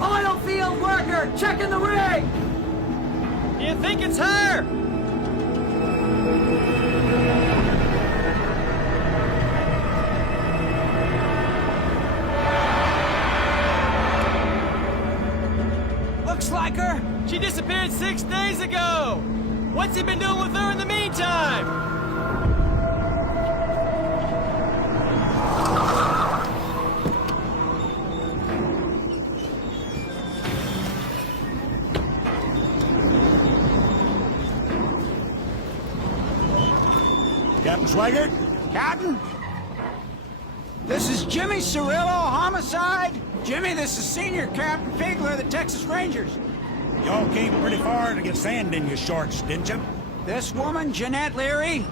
Oil field worker, checking the rig! You think it's her? Looks like her. She disappeared 6 days ago. What's he been doing with her in the meantime? Captain Swigert? Captain? This is Jimmy Cirillo, homicide. Jimmy, this is Senior Captain Fiegler of the Texas Rangers. Y'all came pretty far to get sand in your shorts, didn't you? This woman, Jeanette Leary,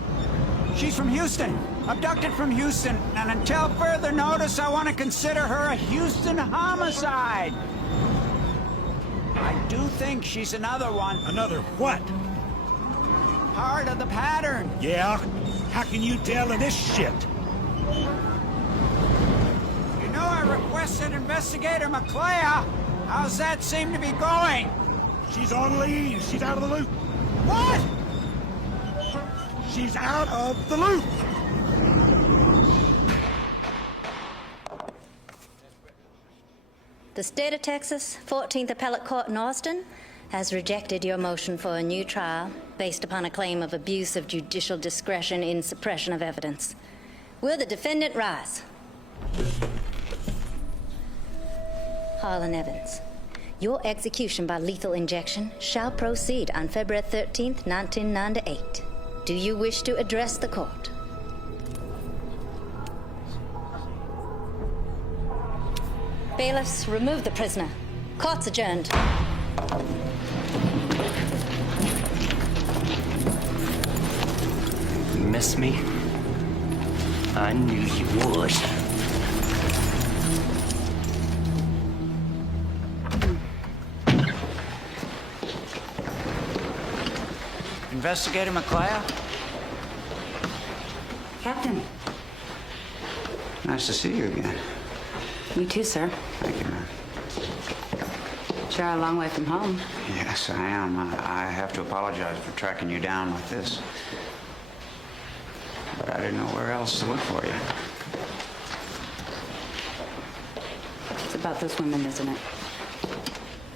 she's from Houston. Abducted from Houston, and until further notice, I want to consider her a Houston homicide. I do think she's another one. Another what? Part of the pattern. Yeah? How can you tell in this shit? You know I requested Investigator McClea. How's that seem to be going? She's on leave. She's out of the loop. What? She's out of the loop. The state of Texas, 14th Appellate Court in Austin, has rejected your motion for a new trial based upon a claim of abuse of judicial discretion in suppression of evidence. Will the defendant rise? Harlan Evans, your execution by lethal injection shall proceed on February 13th, 1998. Do you wish to address the court? Bailiffs, remove the prisoner. Court's adjourned. You miss me? I knew you would. Investigator McClea? Captain. Nice to see you again. You too, sir. Thank you, ma'am. Sure a long way from home. Yes, I am. I have to apologize for tracking you down like this. But I didn't know where else to look for you. It's about those women, isn't it?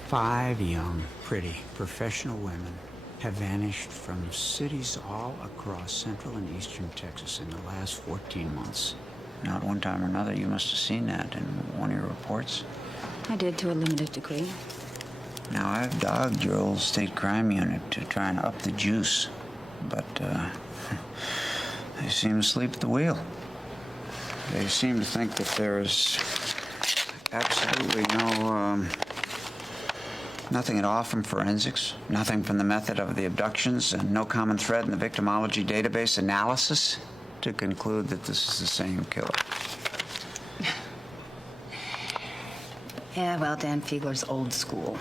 5 young, pretty, professional women have vanished from cities all across central and eastern Texas in the last 14 months. Not one time or another, you must have seen that in one of your reports. I did to a limited degree. Now, I've dogged your old state crime unit to try and up the juice, but they seem to sleep at the wheel. They seem to think that there is absolutely nothing at all from forensics, nothing from the method of the abductions, and no common thread in the victimology database analysis to conclude that this is the same killer. Yeah, well, Dan Fiegler's old school.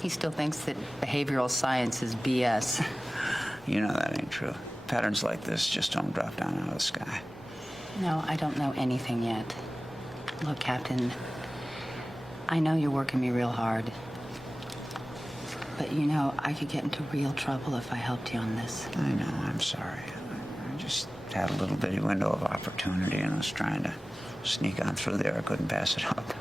He still thinks that behavioral science is BS. You know that ain't true. Patterns like this just don't drop down out of the sky. No, I don't know anything yet. Look, Captain, I know you're working me real hard. But you know, I could get into real trouble if I helped you on this. I know, I'm sorry. I just had a little bitty window of opportunity and was trying to sneak on through there. I couldn't pass it up.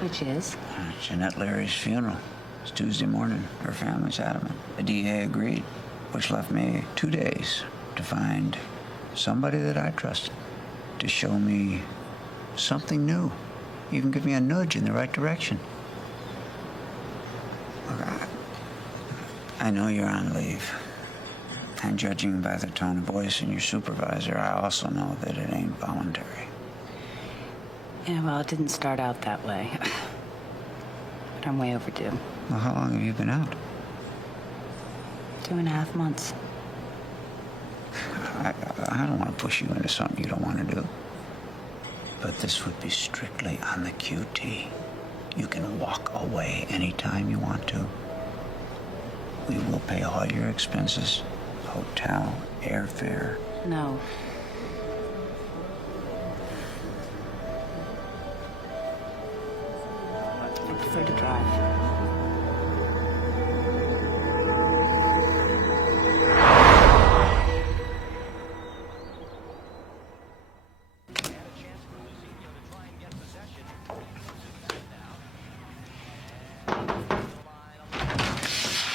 Which is? Jeanette Leary's funeral. It's Tuesday morning. Her family's adamant. The DA agreed, which left me 2 days to find somebody that I trusted to show me something new, even give me a nudge in the right direction. Look, I know you're on leave. And judging by the tone of voice in your supervisor, I also know that it ain't voluntary. Yeah, well, it didn't start out that way. But I'm way overdue. Well, how long have you been out? 2.5 months. I don't want to push you into something you don't want to do. But this would be strictly on the QT. You can walk away anytime you want to. We will pay all your expenses. Hotel, airfare. No. prefer to drive.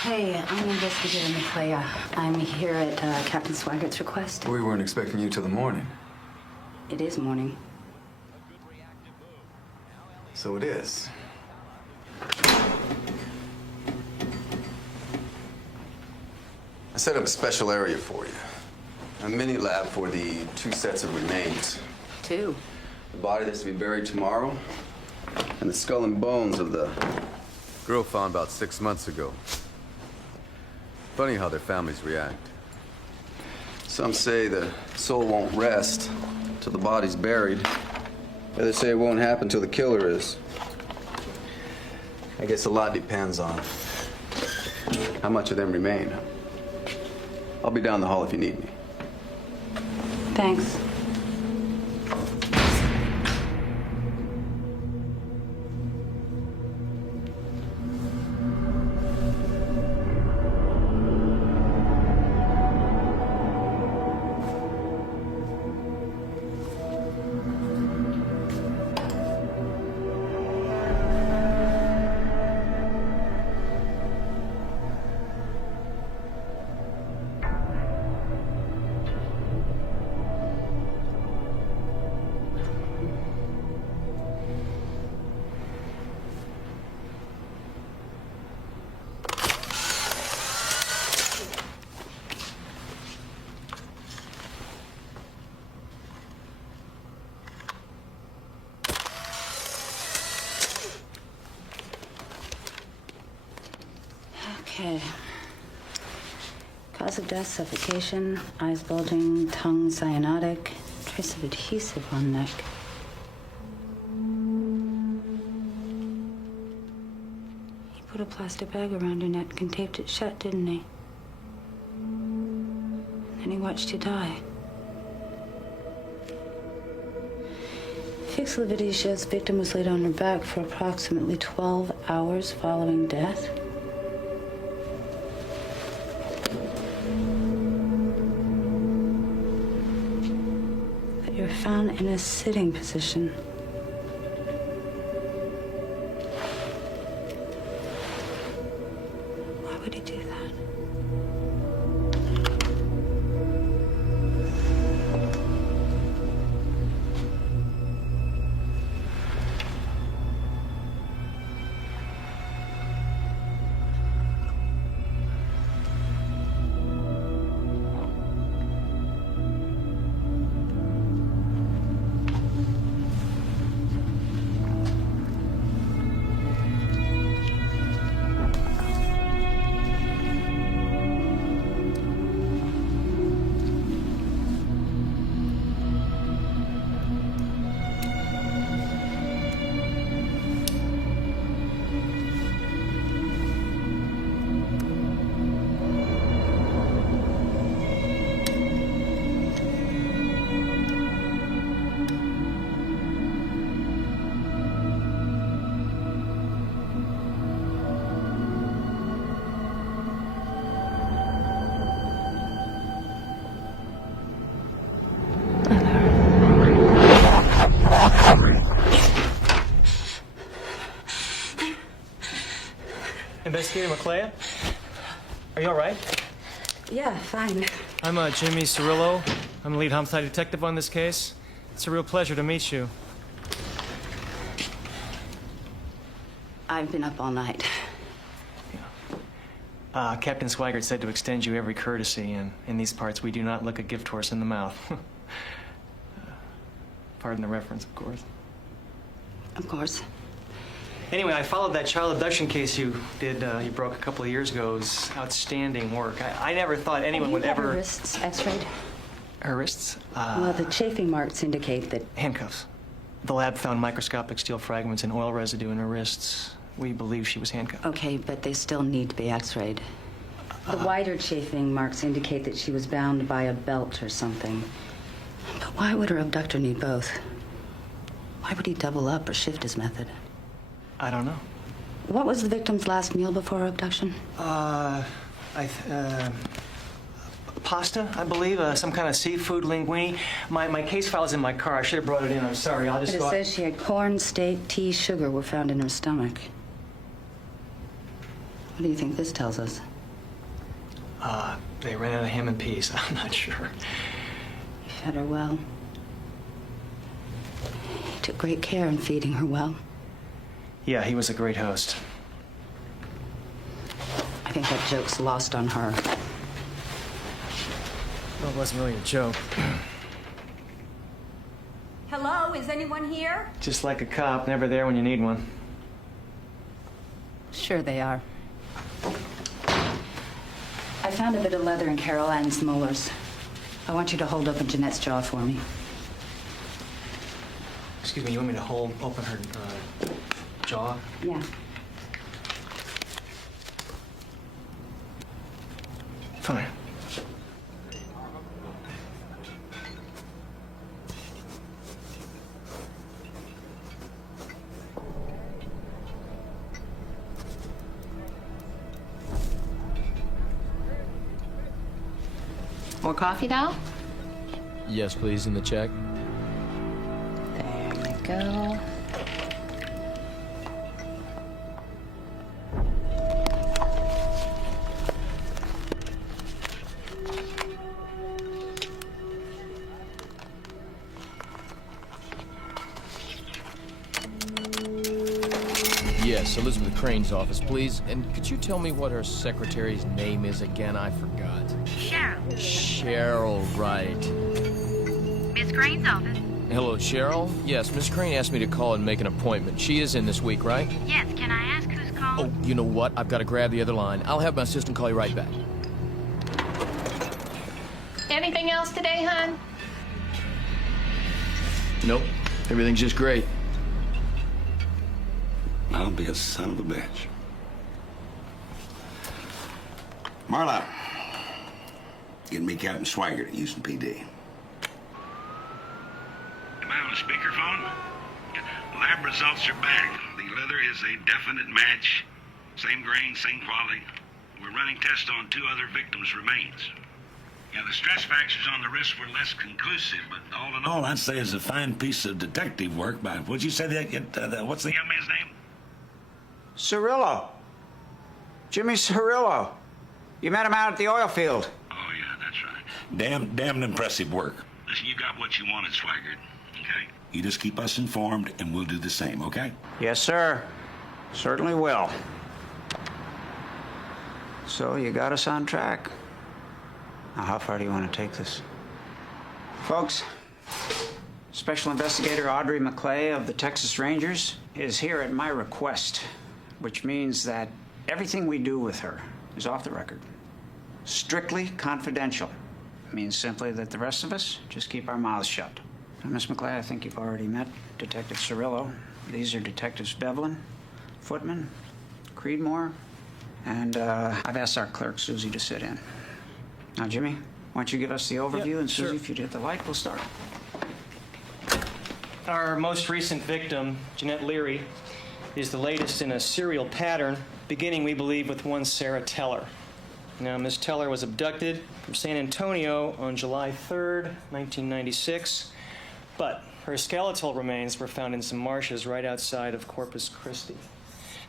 Hey, I'm Investigator McClea. I'm here at Captain Swiggert's request. We weren't expecting you till the morning. It is morning. So it is. I set up a special area for you. A mini lab for the 2 sets of remains. 2. The body that's to be buried tomorrow, and the skull and bones of the girl found about 6 months ago. Funny how their families react. Some say the soul won't rest till the body's buried. Others say it won't happen till the killer is. I guess a lot depends on how much of them remain. I'll be down the hall if you need me. Thanks. Okay. Cause of death, suffocation, eyes bulging, tongue cyanotic, trace of adhesive on neck. He put a plastic bag around her neck and taped it shut, didn't he? And he watched you die. Fixed lividity shows victim was laid on her back for approximately 12 hours following death. You're found in a sitting position. Why would he do that? Investigator McClea? Are you all right? Yeah, fine. I'm Jimmy Cirillo. I'm the lead homicide detective on this case. It's a real pleasure to meet you. I've been up all night. Captain Swigert said to extend you every courtesy, and in these parts, we do not look a gift horse in the mouth. Pardon the reference, of course. Of course. Anyway, I followed that child abduction case you broke a couple of years ago. It was outstanding work. I never thought anyone would ever... Her wrists x-rayed? Her wrists? Well, the chafing marks indicate that... Handcuffs. The lab found microscopic steel fragments and oil residue in her wrists. We believe she was handcuffed. Okay, but they still need to be x-rayed. The wider chafing marks indicate that she was bound by a belt or something. But why would her abductor need both? Why would he double up or shift his method? I don't know. What was the victim's last meal before her abduction? Pasta, I believe, some kind of seafood linguine. My case file's in my car. I should have brought it in. I'm sorry. I'll just But it go. says she had corn, steak, tea, sugar were found in her stomach. What do you think this tells us? They ran out of ham and peas. I'm not sure. He fed her well. He took great care in feeding her well. Yeah, he was a great host. I think that joke's lost on her. Well, it wasn't really a joke. Hello, is anyone here? Just like a cop, never there when you need one. Sure they are. I found a bit of leather in Carol Ann's molars. I want you to hold open Jeanette's jaw for me. Excuse me, you want me to hold open her jaw? Yeah. Fine. More coffee now? Yes, please, in the check. There we go. Yes, Elizabeth Crane's office, please. And could you tell me what her secretary's name is again? I forgot. Cheryl. Cheryl, right. Miss Crane's office. Hello, Cheryl? Yes, Miss Crane asked me to call and make an appointment. She is in this week, right? Yes, can I ask who's Oh, calling? you know what? I've got to grab the other line. I'll have my assistant call you right back. Anything else today, hon? Nope. Everything's just great. I'll be a son of a bitch. Marla, get me Captain Swigert at Houston PD. Am I on a speakerphone? Lab results are back. The leather is a definite match. Same grain, same quality. We're running tests on 2 other victims' remains. Yeah, the stress factors on the wrist were less conclusive, but all in all... All I'd say is a fine piece of detective work by, what'd you say what's the... The young man's name? Cirillo. Jimmy Cirillo. You met him out at the oil field. Oh, yeah, that's right. Damn impressive work. Listen, you got what you wanted, Swigert, okay? You just keep us informed, and we'll do the same, okay? Yes, sir. Certainly will. So you got us on track. Now, how far do you want to take this? Folks, Special Investigator Audrey McClay of the Texas Rangers is here at my request, which means that everything we do with her is off the record. Strictly confidential. It means simply that the rest of us just keep our mouths shut. Now, Miss McClay, I think you've already met Detective Cirillo. These are Detectives Bevelin, Footman, Creedmoor, and I've asked our clerk, Susie, to sit in. Now, Jimmy, why don't you give us the overview, and Susie, if you'd hit the light, we'll start. Our most recent victim, Jeanette Leary, is the latest in a serial pattern, beginning, we believe, with one Sarah Teller. Now, Miss Teller was abducted from San Antonio on July 3rd, 1996, but her skeletal remains were found in some marshes right outside of Corpus Christi.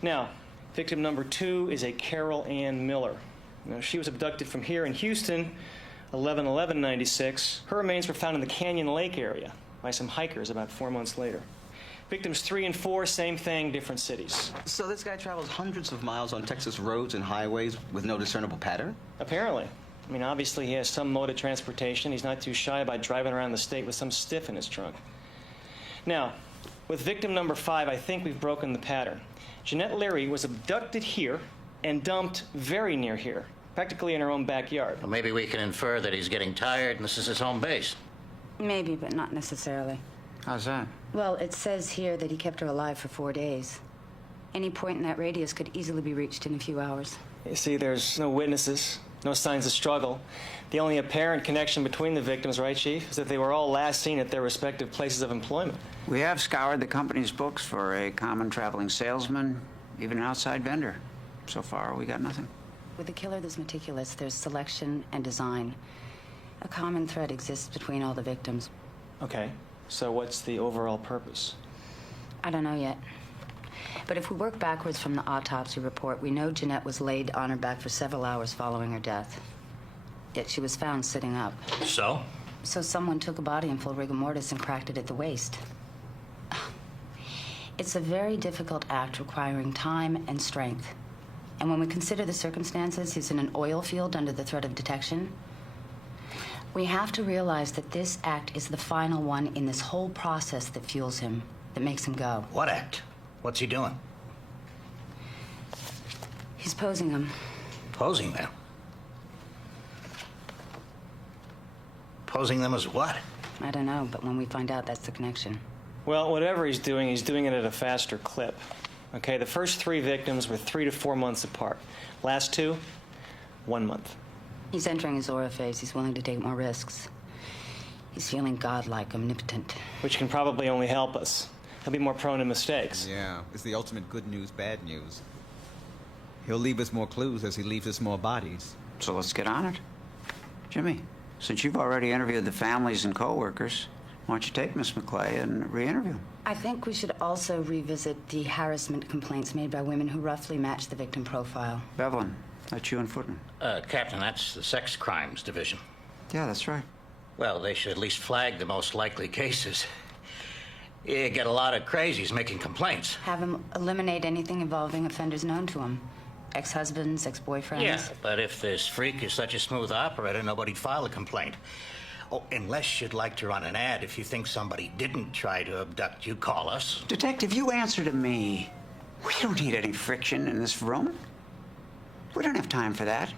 Now, victim number 2 is a Carol Ann Miller. Now, she was abducted from here in Houston, 11/11/96. Her remains were found in the Canyon Lake area by some hikers about 4 months later. Victims 3 and 4, same thing, different cities. So this guy travels hundreds of miles on Texas roads and highways with no discernible pattern? Apparently. I mean, obviously he has some mode of transportation. He's not too shy about driving around the state with some stiff in his trunk. Now, with victim number 5, I think we've broken the pattern. Jeanette Leary was abducted here and dumped very near here, practically in her own backyard. Well, maybe we can infer that he's getting tired and this is his home base. Maybe, but not necessarily. How's that? Well, it says here that he kept her alive for 4 days. Any point in that radius could easily be reached in a few hours. You see, there's no witnesses, no signs of struggle. The only apparent connection between the victims, right, Chief, is that they were all last seen at their respective places of employment. We have scoured the company's books for a common traveling salesman, even an outside vendor. So far, we got nothing. With a killer this meticulous, there's selection and design. A common thread exists between all the victims. Okay, so what's the overall purpose? I don't know yet. But if we work backwards from the autopsy report, we know Jeanette was laid on her back for several hours following her death. Yet she was found sitting up. So? So someone took a body in full rigor mortis and cracked it at the waist. It's a very difficult act requiring time and strength. And when we consider the circumstances, he's in an oil field under the threat of detection. We have to realize that this act is the final one in this whole process that fuels him, that makes him go. What act? What's he doing? He's posing them. Posing them? Posing them as what? I don't know, but when we find out, that's the connection. Well, whatever he's doing it at a faster clip. Okay, the first 3 victims were 3 to 4 months apart. Last 2, 1 month. He's entering his aura phase. He's willing to take more risks. He's feeling godlike, omnipotent. Which can probably only help us. He'll be more prone to mistakes. Yeah, it's the ultimate good news, bad news. He'll leave us more clues as he leaves us more bodies. So let's get on it. Jimmy, since you've already interviewed the families and co-workers, why don't you take Miss McClay and re-interview them? I think we should also revisit the harassment complaints made by women who roughly match the victim profile. Bevelin, that's you and Footman. Captain, that's the Sex Crimes Division. Yeah, that's right. Well, they should at least flag the most likely cases. You get a lot of crazies making complaints. Have him eliminate anything involving offenders known to him. Ex-husbands, ex-boyfriends. Yeah, but if this freak is such a smooth operator, nobody'd file a complaint. Oh, unless you'd like to run an ad. If you think somebody didn't try to abduct you, call us. Detective, you answer to me. We don't need any friction in this room. We don't have time for that.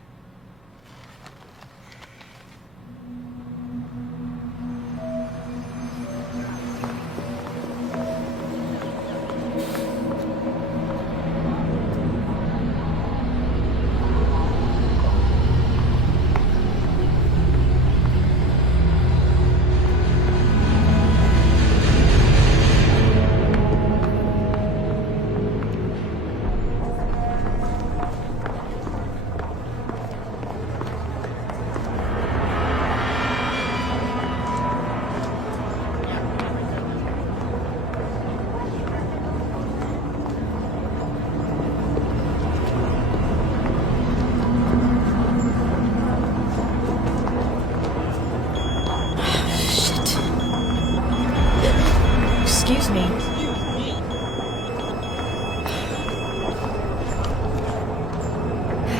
Excuse me.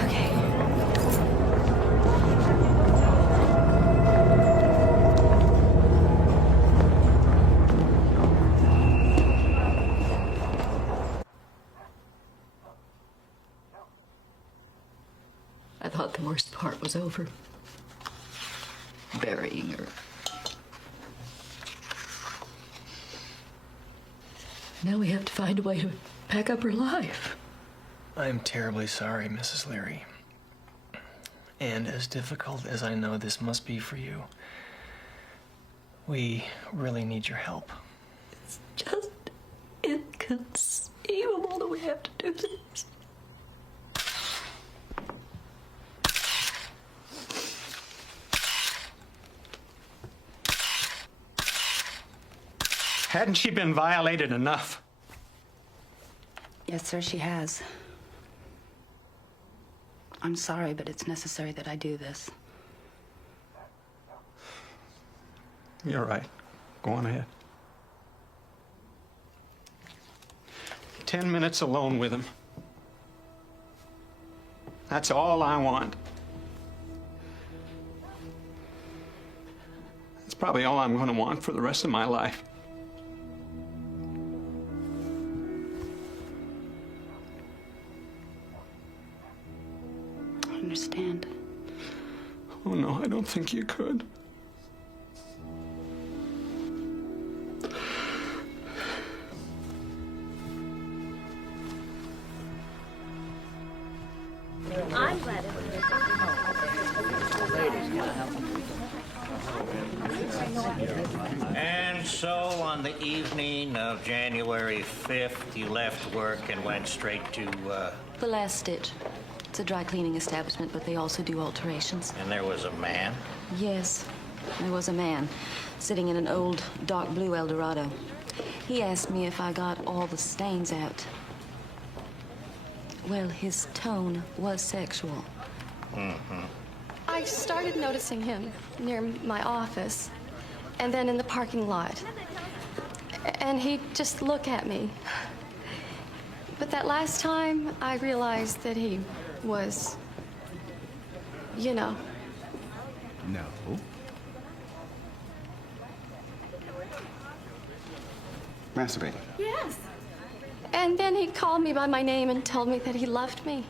Okay. I thought the worst part was over. Burying her. Now we have to find a way to pack up her life. I'm terribly sorry, Mrs. Leary. And as difficult as I know this must be for you, we really need your help. It's just inconceivable that we have to do this. Hadn't she been violated enough? Yes, sir, she has. I'm sorry, but it's necessary that I do this. You're right. Go on ahead. 10 minutes alone with him. That's all I want. That's probably all I'm going to want for the rest of my life. I understand. Oh, no, I don't think you could. I'm glad it And so, on on the evening of January 5th, you left work and went straight to, The Last Stitch. It's a dry cleaning establishment, but they also do alterations. and there was a man? Yes, there was a man sitting in an old dark blue Eldorado. He asked me if I got all the stains out. Well, his tone was sexual. Mm-hmm. I started noticing him near my office and then in the parking lot. And he'd just look at me. But that last time, I realized that he was, you know. No. Masturbating. Yes. And then he called me by my name and told me that he loved me.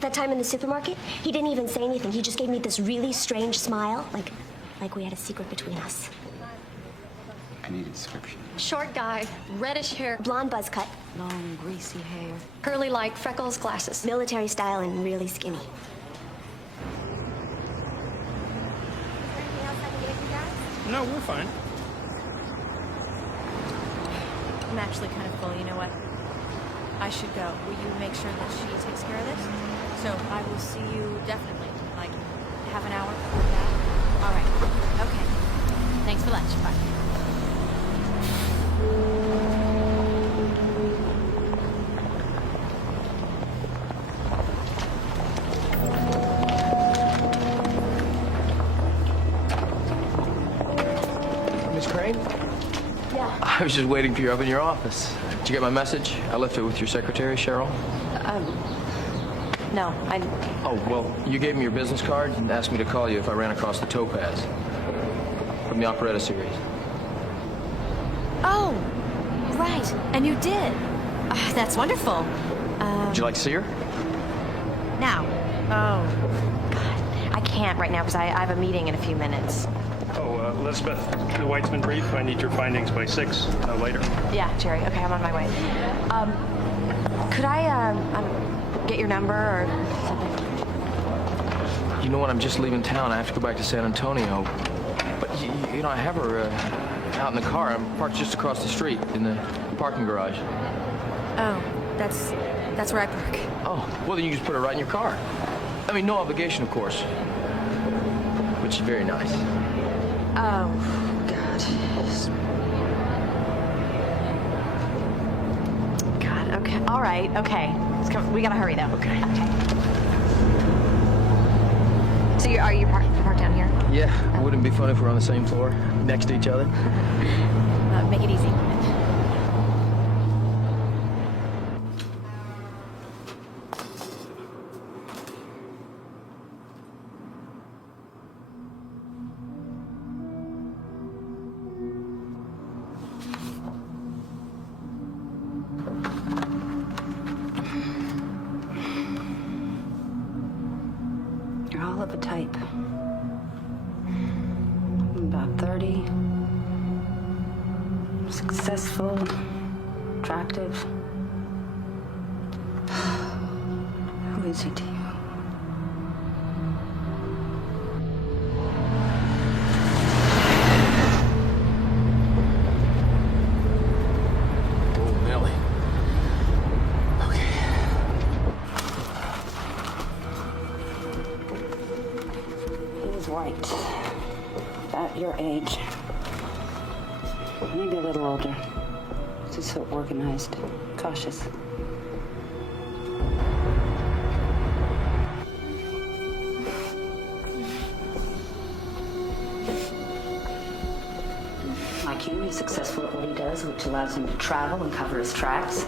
That time in the supermarket, he didn't even say anything. He just gave me this really strange smile, like we had a secret between us. I need a description. Short guy, reddish hair, blonde buzz cut, long greasy hair, curly like freckles, glasses, military style, and really skinny. No, we're fine. I'm actually kind of full. You know what? I should go. Will you make sure that she takes care of this? So I will see you definitely, like, half an hour before that. All right. Okay. Thanks for lunch. Bye. Miss Crane? Yeah. I was just waiting for you up in your office. Did you get my message? I left it with your secretary, Cheryl. No, I... Oh, well, you gave me your business card and asked me to call you if I ran across the Topaz from the operetta series. Oh, right. And you did. That's wonderful. Would you like to see her? Now. Oh, God. I can't right now because I have a meeting in a few minutes. Oh, Elizabeth, the Weitzman brief. I need your findings by 6, later. Yeah, Jerry. Okay, I'm on my way. Could I, get your number or something? You know what? I'm just leaving town. I have to go back to San Antonio. But, you know, I have her out in the car. I'm parked just across the street in the parking garage. Oh, that's where I park. Oh, well, then you just put her right in your car. I mean, no obligation, of course. Which is very nice. Oh, God. God, okay. All right, okay. We gotta hurry, though. Okay. So are you parked down here? Yeah, wouldn't it be funny if we're on the same floor, next to each other? Make it easy. You're all of a type. About 30. Successful. Attractive. Who is he to you? Oh, Nellie. He's white. At your age. Maybe a little older. He's so organized, cautious. Like you, he's successful at what he does, which allows him to travel and cover his tracks.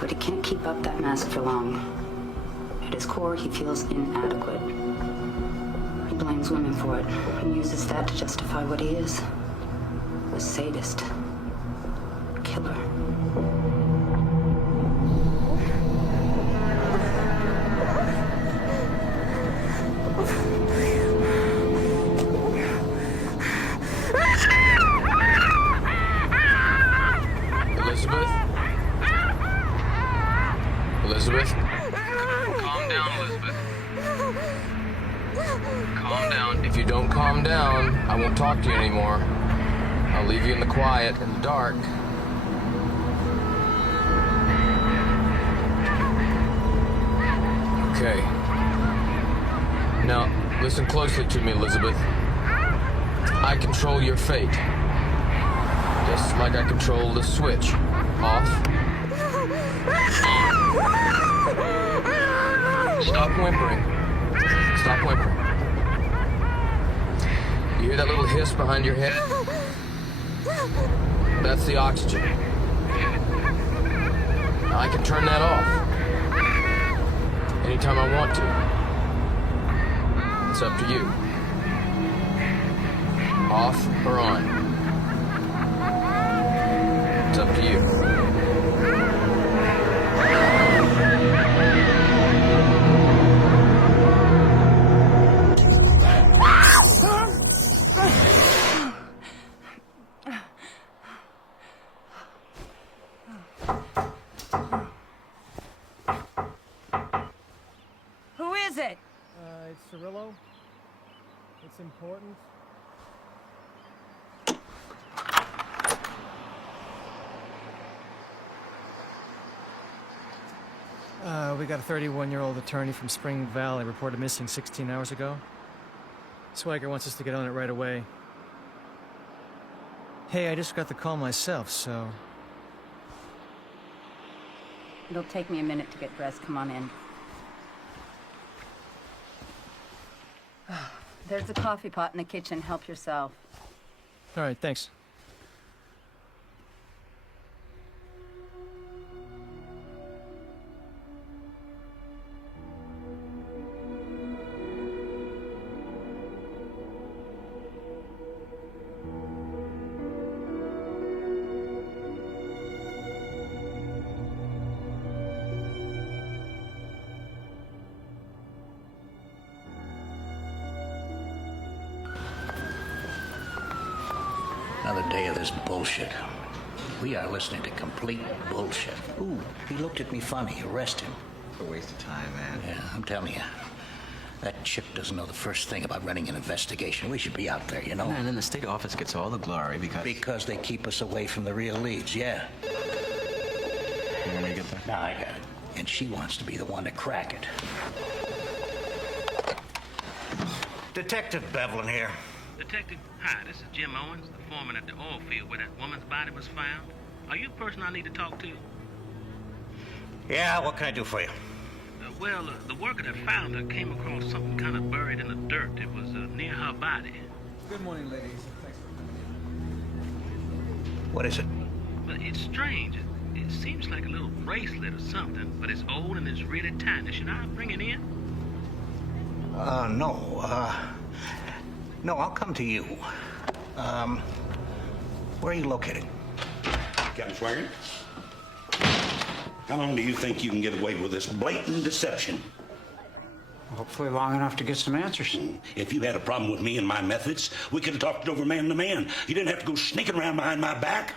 But he can't keep up that mask for long. At his core, he feels inadequate. He blames women for it and uses that to justify what he is. A sadist. A killer. Elizabeth? Elizabeth? Calm down, Elizabeth. Calm down. If you don't calm down, I won't talk to you anymore. I'll leave you in the quiet, in the dark. Okay. Now, listen closely to me, Elizabeth. I control your fate. Just like I control the switch. Off. Stop whimpering. Stop whimpering. You hear that little hiss behind your head? That's the oxygen. I can turn that off anytime I want to. It's up to you. Off or on. It's up to you. Who is it? It's Cirillo. It's important. We got a 31-year-old attorney from Spring Valley reported missing 16 hours ago. Swagger wants us to get on it right away. Hey, I just got the call myself, so... It'll take me a minute to get dressed. Come on in. There's a coffee pot in the kitchen. Help yourself. All right, thanks. Another day of this bullshit. We are listening to complete bullshit. Ooh, he looked at me funny. Arrest him. It's a waste of time, man. Yeah, I'm telling you. That chick doesn't know the first thing about running an investigation. We should be out there, you know? And then the state office gets all the glory because... Because they keep us away from the real leads, yeah. You want me to get there? No, I got it. And she wants to be the one to crack it. Detective Bevelin here. Detective, hi, this is Jim Owens, the foreman at the oil field where that woman's body was found. Are you the person I need to talk to? Yeah, what can I do for you? The worker that found her came across something kind of buried in the dirt. It was near her body. Good morning, ladies. Thanks for What is it? But it's strange. It seems like a little bracelet or something, but it's old and it's really tiny. Should I bring it in? No, I'll come to you. Where are you located? Captain Swagger? How long do you think you can get away with this blatant deception? Hopefully long enough to get some answers. If you had a problem with me and my methods, we could have talked it over man to man. You didn't have to go sneaking around behind my back.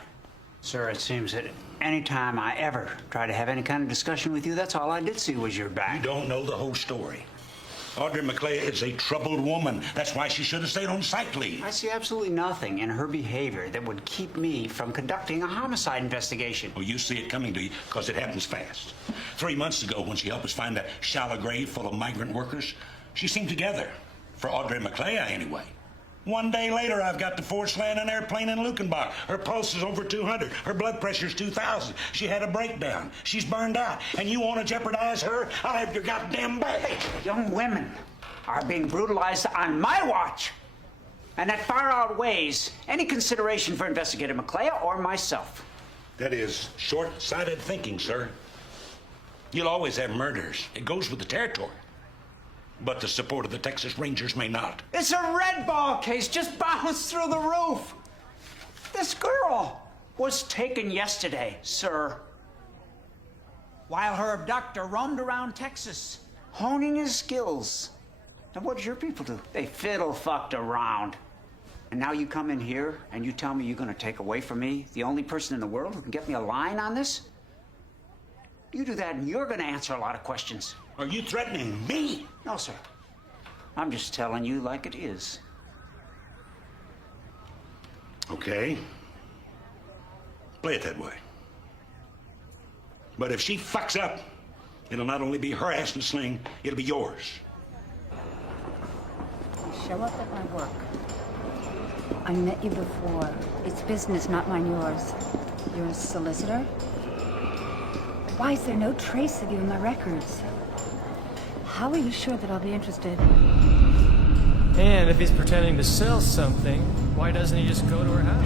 Sir, it seems that any time I ever try to have any kind of discussion with you, that's all I did see was your back. You don't know the whole story. Audrey McClay is a troubled woman. That's why she should have stayed on psych leave. I see absolutely nothing in her behavior that would keep me from conducting a homicide investigation. Well, you see it coming to you because it happens fast. 3 months ago, when she helped us find that shallow grave full of migrant workers, she seemed together. For Audrey McClay, anyway. 1 day later, I've got to force land an airplane in Lukenbach. Her pulse is over 200. Her blood pressure's 2,000. She had a breakdown. She's burned out. And you want to jeopardize her? I'll have your goddamn back. Young women are being brutalized on my watch. And that far outweighs any consideration for Investigator McClay or myself. That is short-sighted thinking, sir. You'll always have murders. It goes with the territory. But the support of the Texas Rangers may not. It's a red ball case, just bounced through the roof. This girl was taken yesterday, sir, while her abductor roamed around Texas, honing his skills. And what did your people do? They fiddle-fucked around. And now you come in here and you tell me you're gonna take away from me the only person in the world who can get me a line on this? You do that and you're gonna answer a lot of questions. Are you threatening me? No, sir. I'm just telling you like it is. Okay. Play it that way. But if she fucks up, it'll not only be her ass in the sling, it'll be yours. Show up at my work. I met you before. It's business, not mine, yours. You're a solicitor? Why is there no trace of you in my records? How are you sure that I'll be interested? And if he's pretending to sell something, why doesn't he just go to her house?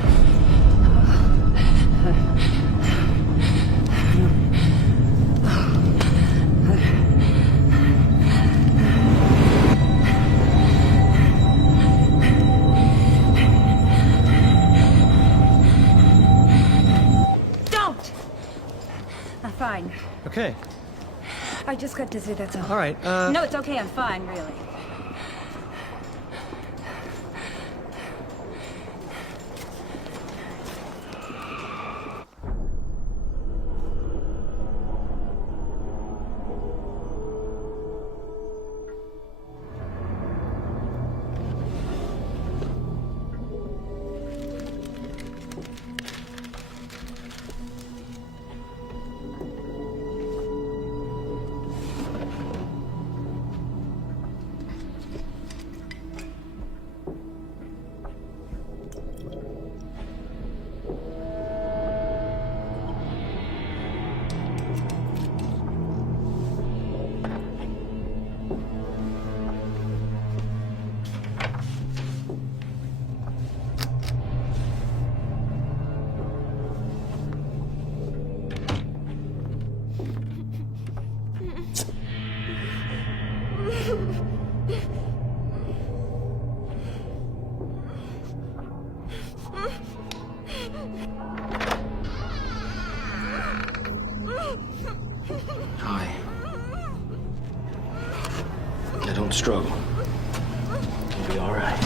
Don't! I'm fine. Okay. I just got dizzy, that's all. All right, No, it's okay, I'm fine, really. Hi. Now don't struggle. You'll be all right.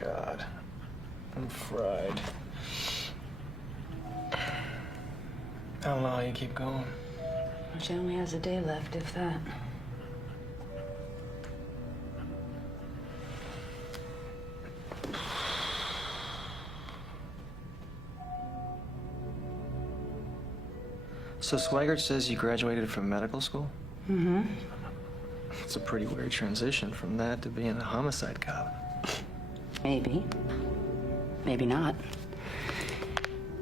God, I'm fried. I don't know how you keep going. She only has a day left, if that. So Swigert says you graduated from medical school? Mm-hmm. It's a pretty weird transition from that to being a homicide cop. Maybe. Maybe not.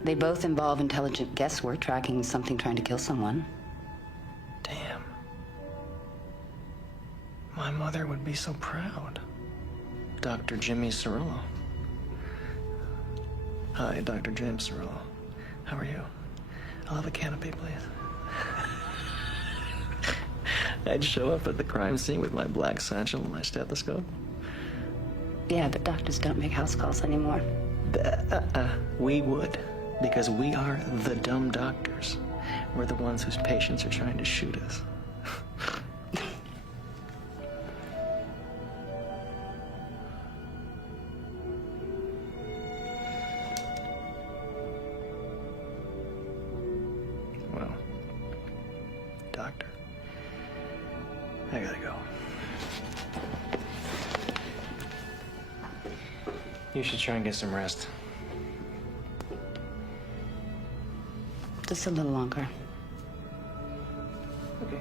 They both involve intelligent guesswork, tracking something trying to kill someone. Damn. My mother would be so proud. Dr. Jimmy Cirillo. Hi, Dr. James Cirillo. How are you? I'll have a canopy, please. I'd show up at the crime scene with my black satchel and my stethoscope. Yeah, but doctors don't make house calls anymore. We would, because we are the dumb doctors. We're the ones whose patients are trying to shoot us. Well, doctor, I gotta go. You should try and get some rest. Just a little longer. Okay.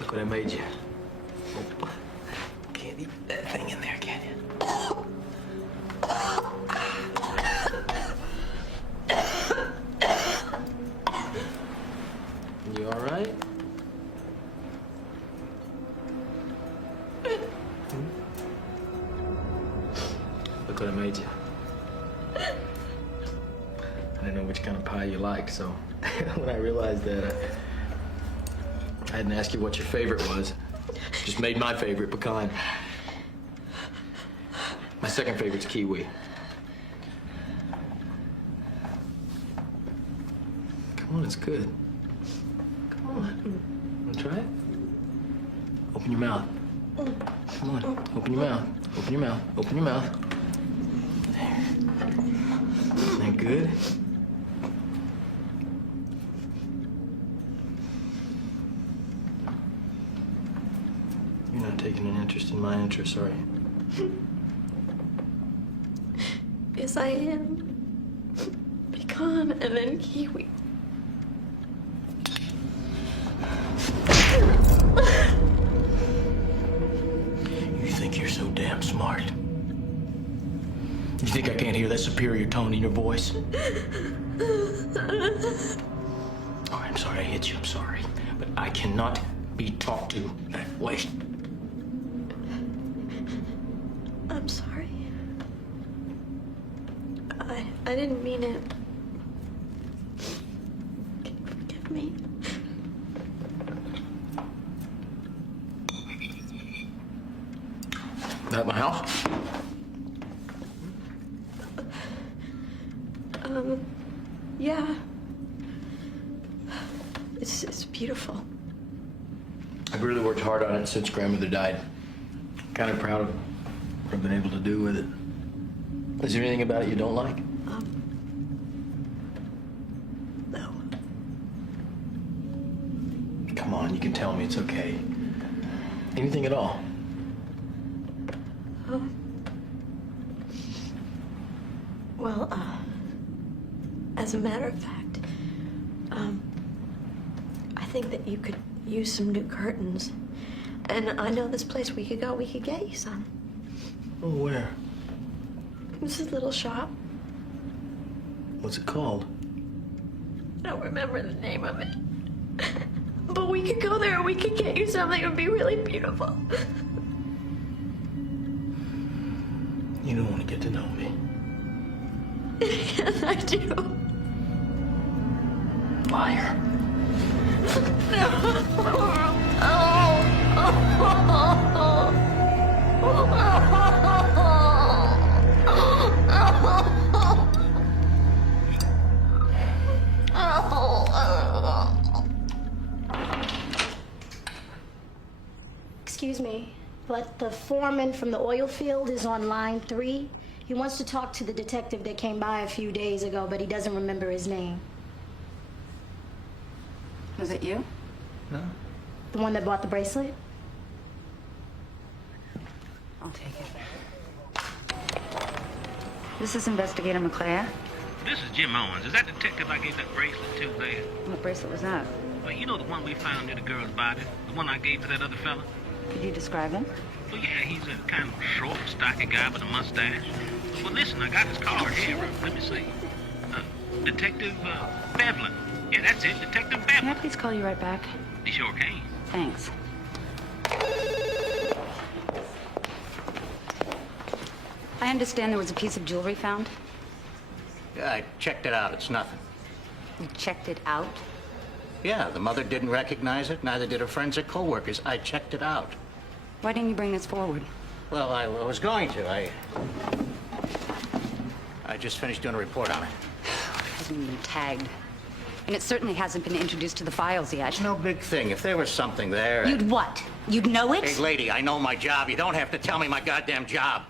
Look what I made you. Oh, can't eat that thing in there, can you? You all right? Look what I made you. I didn't know which kind of pie you liked, so when I realized that, I didn't ask you what your favorite was. Just made my favorite pecan. My second favorite's kiwi. Come on, it's good. Come on. Wanna try it? Open your mouth. Come on, open your mouth. Open your mouth. Open your mouth. There. Isn't that good? You're not taking an interest in my interests, are you? Yes, I am. Pecan and then kiwi. You think you're so damn smart. You think I can't hear that superior tone in your voice? Oh, I'm sorry I hit you, I'm sorry. But I cannot be talked to that way. I'm sorry. I didn't mean it. Can you forgive me? At my house? Yeah. It's beautiful. I've really worked hard on it since grandmother died. Kind of proud of what I've been able to do with it. Is there anything about it you don't like? No. Come on, you can tell me, it's okay. Anything at all? Well, as a matter of fact, I think that you could use some new curtains. And I know this place we could go, we could get you some. Oh, where? This is a little shop. What's it called? I don't remember the name of it. But we could go there and we could get you something. It would be really beautiful. You don't want to get to know me. Yes, I do. Liar. Excuse me, but the foreman from the oil field is on line 3. He wants to talk to the detective that came by a few days ago, but he doesn't remember his name. Was it you? No. The one that bought the bracelet? I'll take it. This is Investigator McClare. This is Jim Owens. Is that detective I gave that bracelet to there? What bracelet was that? Well, you know the one we found near the girl's body? The one I gave to that other fella? Could you describe him? Well, yeah, he's a kind of short, stocky guy with a mustache. Well, listen, I got his card here. Let me see. Detective Bevlin. Yeah, that's it, Detective Bevlin. Can I please call you right back? You sure can. Thanks. I understand there was a piece of jewelry found. Yeah, I checked it out. It's nothing. You checked it out? Yeah, the mother didn't recognize it, neither did her friends or co-workers. I checked it out. Why didn't you bring this forward? Well, I was going to. I just finished doing a report on it. It hasn't even been tagged. And it certainly hasn't been introduced to the files yet. It's no big thing. If there was something there... You'd what? You'd know it? Hey, lady, I know my job. You don't have to tell me my goddamn job.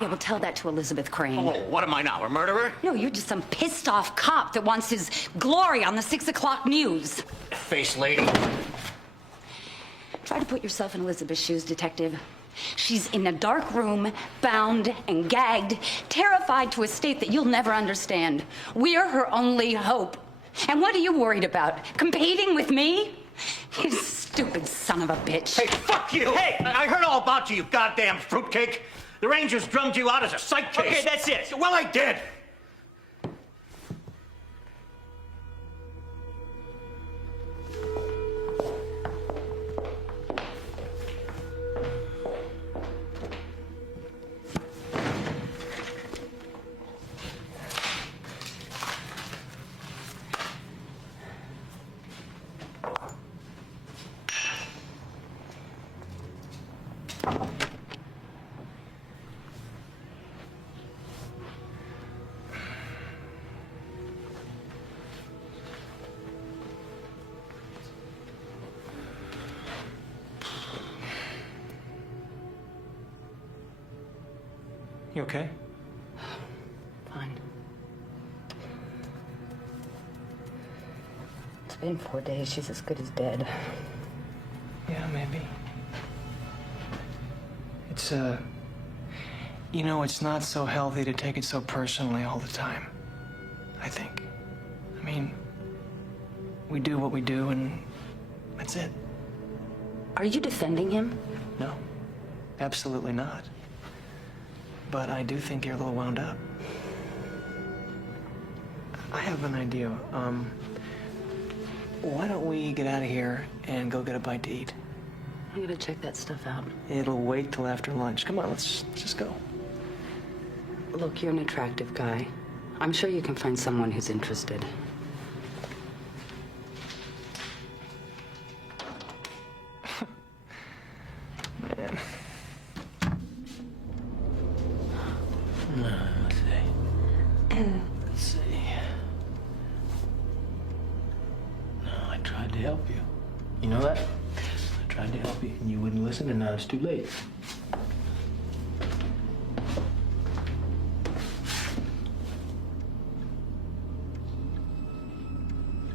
Yeah, well, tell that to Elizabeth Crane. Oh, what am I now, a murderer? No, you're just some pissed-off cop that wants his glory on the 6 o'clock news. Face lady. Try to put yourself in Elizabeth's shoes, Detective. She's in a dark room, bound and gagged, terrified to a state that you'll never understand. We're her only hope. And what are you worried about? Competing with me? You stupid son of a bitch. Hey, fuck you! Hey, I heard all about you, you goddamn fruitcake. The Rangers drummed you out as a psych case. Okay, that's it. Well, I did. You okay? Fine. It's been 4 days. She's as good as dead. Yeah, maybe. It's, you know, it's not so healthy to take it so personally all the time, I think. I mean, we do what we do, and that's it. Are you defending him? No, absolutely not. But I do think you're a little wound up. I have an idea. Why don't we get out of here and go get a bite to eat? I'm gonna check that stuff out. It'll wait till after lunch. Come on, let's just go. Look, you're an attractive guy. I'm sure you can find someone who's interested. Man. Let's see. Let's see. No, I tried to help you. You know that? I tried to help you, and you wouldn't listen, and now it's too late.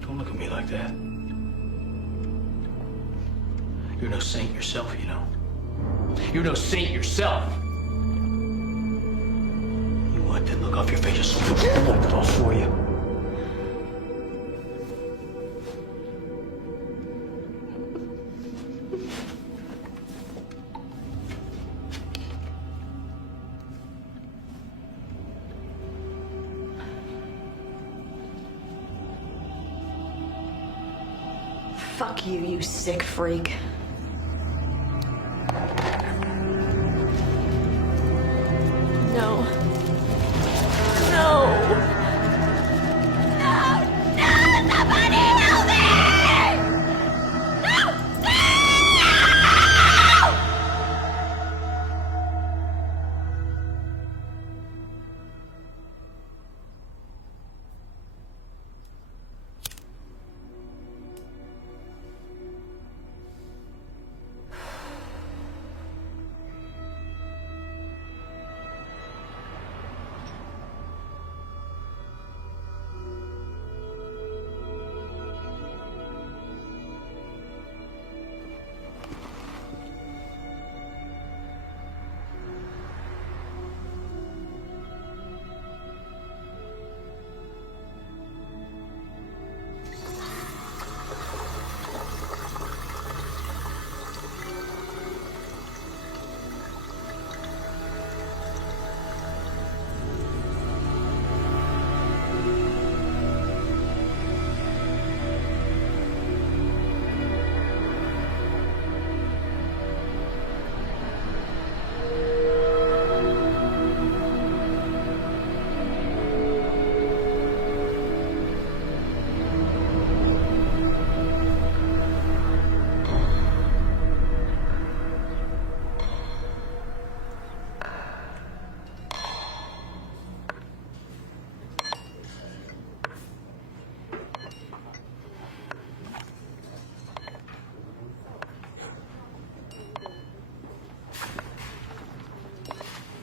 Don't look at me like that. You're no saint yourself, you know. You're no saint yourself. You wipe that look off your face, just so blood falls for you. Fuck you, you sick freak. No. No. Somebody help me!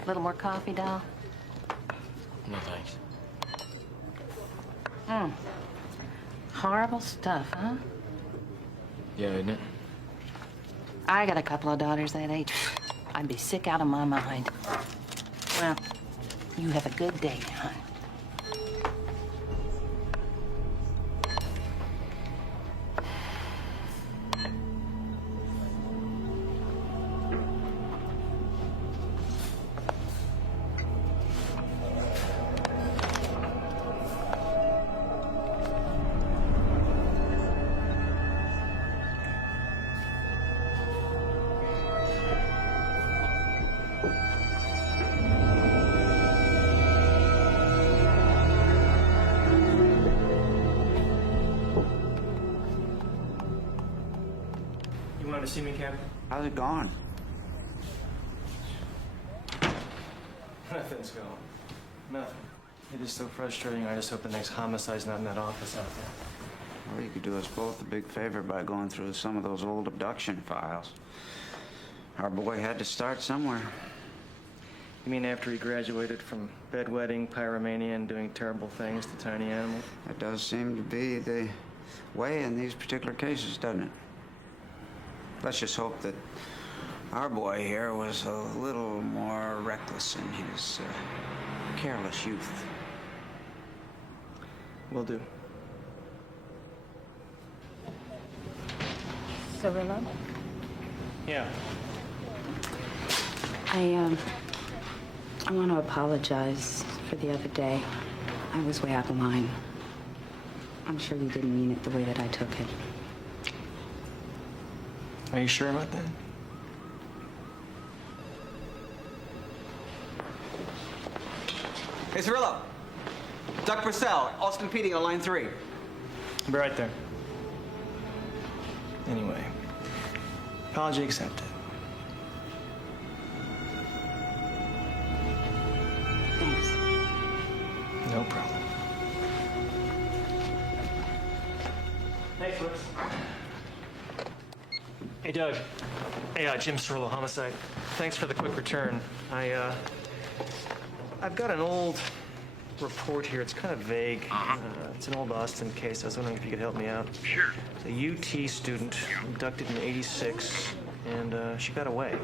A little more coffee, doll? No, thanks. Horrible stuff, huh? Yeah, isn't it? I got a couple of daughters that age. I'd be sick out of my mind. Well, you have a good day, hon. You wanted to see me, Captain? How's it going? Nothing's going. Nothing. It is so frustrating. I just hope the next homicide's not in that office out there. Or you could do us both a big favor by going through some of those old abduction files. Our boy had to start somewhere. You mean after he graduated from bedwetting, pyromania, and doing terrible things to tiny animals? That does seem to be the way in these particular cases, doesn't it? Let's just hope that our boy here was a little more reckless in his careless youth. Will do. Cirillo? Yeah. I want to apologize for the other day. I was way out of line. I'm sure you didn't mean it the way that I took it. Are you sure about that? Hey, Cirillo. Duck Purcell, Austin PD on line 3. I'll be right there. Anyway, apology accepted. Thanks. No problem. Thanks, Whoops. Hey, Doug. Hey, Jim Cirillo, Homicide. Thanks for the quick return. I've got an old report here. It's kind of vague. It's an old Austin case. I was wondering if you could help me out. Sure. It's a UT student abducted in '86, and she got away.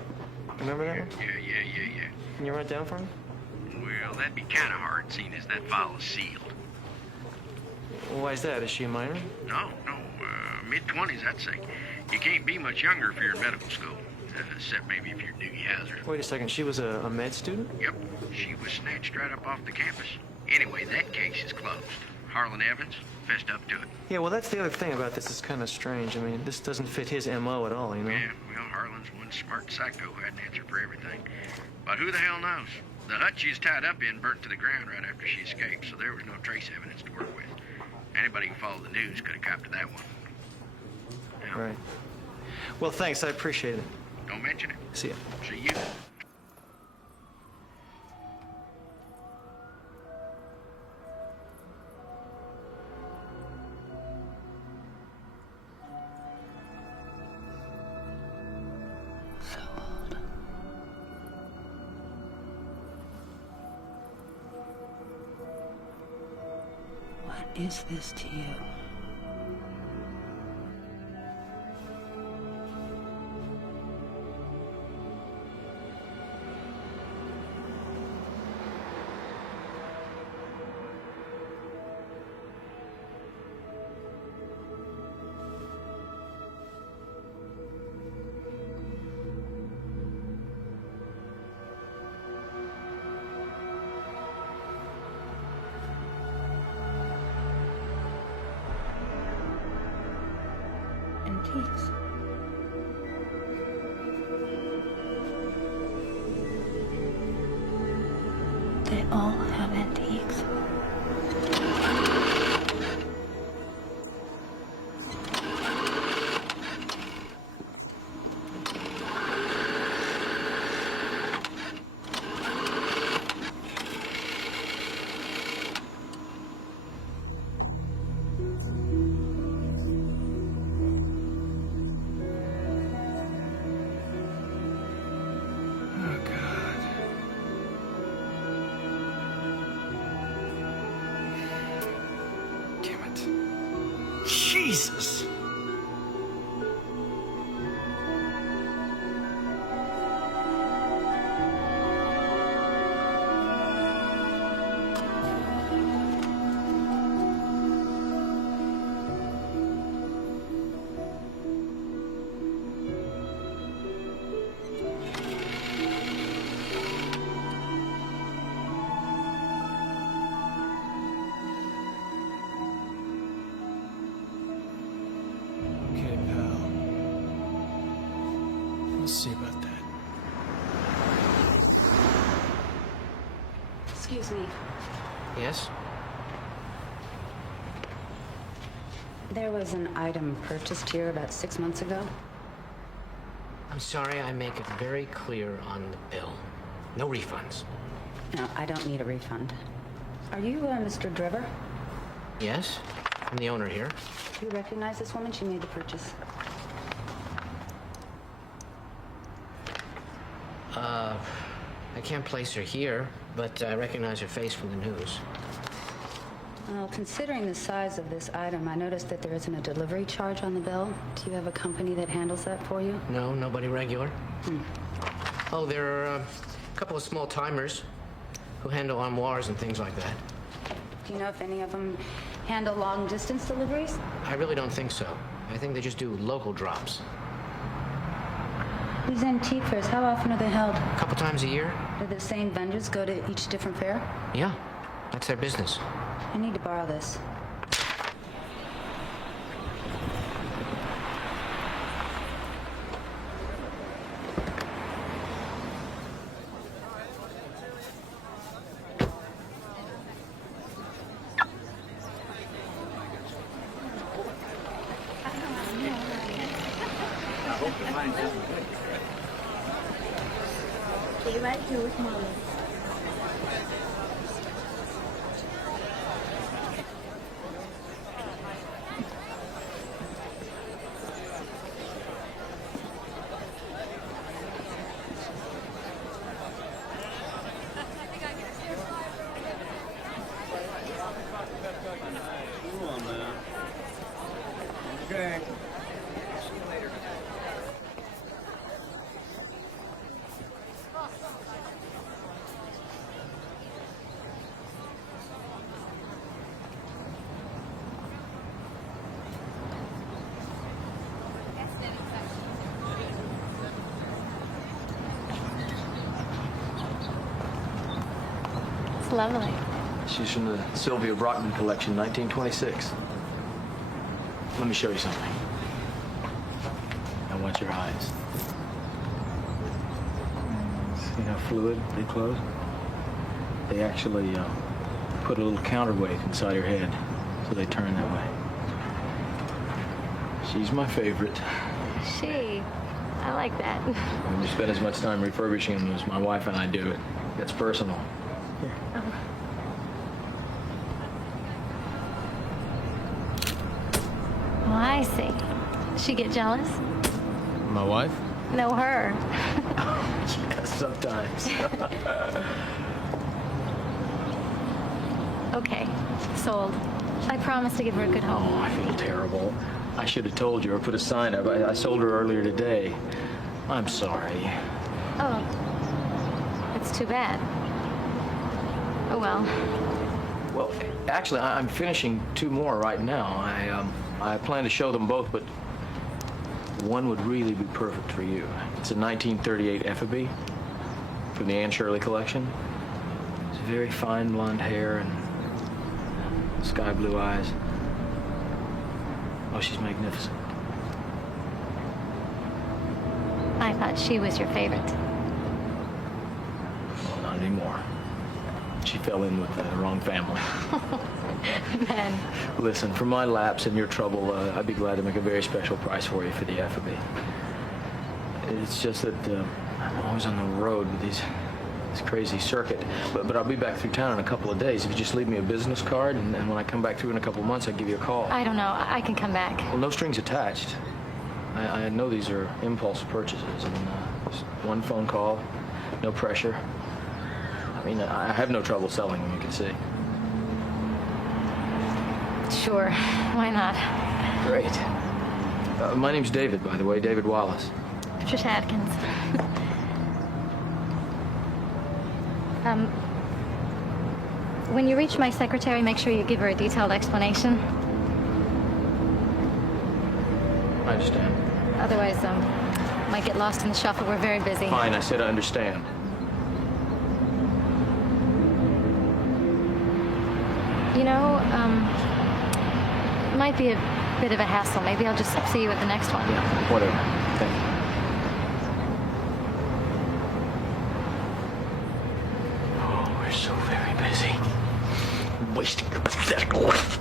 Remember that one? Yeah. Can you write it down for me? Well, that'd be kind of hard, seeing as that file is sealed. Why is that? Is she a minor? No, mid-20s, I'd say. You can't be much younger if you're in medical school, except maybe if you're Doogie Howser. Wait a second. She was a med student? Yep, she was snatched right up off the campus. Anyway, that case is closed. Harlan Evans fessed up to it. Yeah, well, that's the other thing about this. It's kind of strange. I mean, this doesn't fit his M.O. at all, you know? Yeah, well, Harlan's one smart psycho who had an answer for everything. But who the hell knows? The hut she was tied up in burnt to the ground right after she escaped, so there was no trace evidence to work with. Anybody who followed the news could have copped to that one. Now, Right. Well, thanks. I appreciate it. don't mention it. See ya. See you. What is this to you? Antiques. They all have antiques. Jesus! Okay, pal. We'll see about that. Excuse me. Yes? There was an item purchased here about 6 months ago. I'm sorry, I make it very clear on the bill. No refunds. No, I don't need a refund. Are you Mr. Driver? Yes? I'm the owner here. Do you recognize this woman? She made the purchase. I can't place her here, but I recognize her face from the news. Well, considering the size of this item, I noticed that there isn't a delivery charge on the bill. Do you have a company that handles that for you? No, nobody regular. Oh, there are a couple of small timers who handle armoires and things like that. Do you know if any of them handle long-distance deliveries? I really don't think so. I think they just do local drops. These antique fairs, how often are they held? A couple times a year? Do the same vendors go to each different fair? Yeah, that's their business. I need to borrow this. Stay right here with Mommy. Come on, man. Okay. See you later. It's lovely. She's from the Sylvia Brockman collection, 1926. Let me show you something. I want your eyes. See how fluid they close? They actually put a little counterweight inside her head, so they turn that way. She's my favorite. She. I like that. And we spend as much time refurbishing them as my wife and I do. It gets personal. Here. Oh, I see. She get jealous? My wife? No, her. Yes, sometimes. Okay, sold. I promise to give her a good home. Oh, I feel terrible. I should have told you or put a sign up. I sold her earlier today. I'm sorry. Oh, it's too bad. Oh, well. Well, actually, I'm finishing 2 more right now. I plan to show them both, but one would really be perfect for you. It's a 1938 Effigy from the Anne Shirley collection. It's very fine blonde hair and sky blue eyes. Oh, she's magnificent. I thought she was your favorite. Well, not anymore. She fell in with the wrong family. Ben. Listen, for my lapse and your trouble, I'd be glad to make a very special price for you for the Effigy. It's just that I'm always on the road with this crazy circuit. But I'll be back through town in a couple of days. If you just leave me a business card, and when I come back through in a couple of months, I'll give you a call. I don't know. I can come back. Well, no strings attached. I know these are impulse purchases, and just one phone call, no pressure. I mean, I have no trouble selling them, you can see. Sure. Why not? Great. My name's David, by the way, David Wallace. Patricia Atkins. When you reach my secretary, make sure you give her a detailed explanation. I understand. Otherwise, might get lost in the shuffle. We're very busy. Fine, I said I understand. You know, might be a bit of a hassle. Maybe I'll just see you at the next one. Yeah, whatever. Thank you. Oh, we're so very busy. Wasting your pathetic life.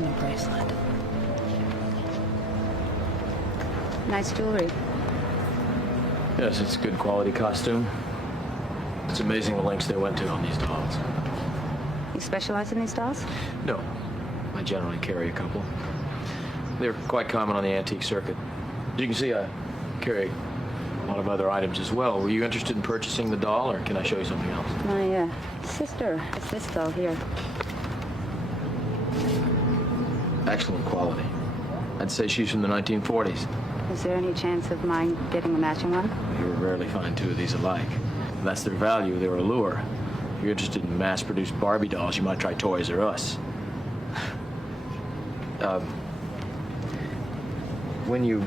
And a bracelet. Nice jewelry. Yes, it's a good quality costume. It's amazing the lengths they went to on these dolls. You specialize in these dolls? No, I generally carry a couple. They're quite common on the antique circuit. As you can see, I carry a lot of other items as well. Were you interested in purchasing the doll, or can I show you something else? My sister has this doll here. Excellent quality. I'd say she's from the 1940s. Is there any chance of mine getting a matching one? You will rarely find two of these alike. If that's their value, their allure. If you're interested in mass-produced Barbie dolls, you might try Toys R Us. When you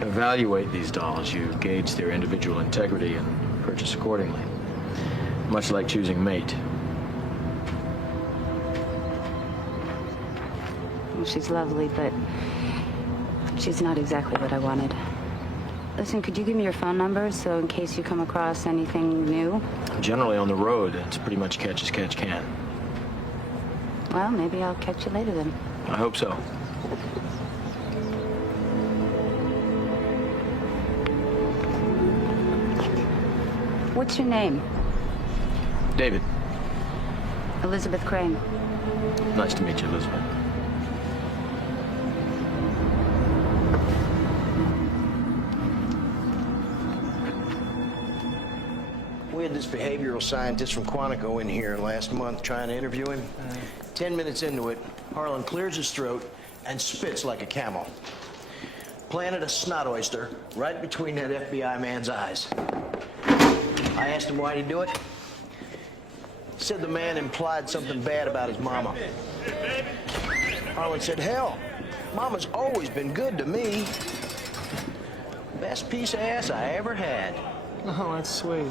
evaluate these dolls, you gauge their individual integrity and purchase accordingly. Much like choosing a mate. Well, she's lovely, but she's not exactly what I wanted. Listen, could you give me your phone number so in case you come across anything new? Generally on the road, it's pretty much catch as catch can. Well, maybe I'll catch you later then. I hope so. What's your name? David. Elizabeth Crane. Nice to meet you, Elizabeth. We had this behavioral scientist from Quantico in here last month trying to interview him. 10 minutes into it, Harlan clears his throat and spits like a camel. Planted a snot oyster right between that FBI man's eyes. I asked him why'd he do it. He said the man implied something bad about his mama. Harlan said, hell, Mama's always been good to me. Best piece of ass I ever had. Oh, that's sweet.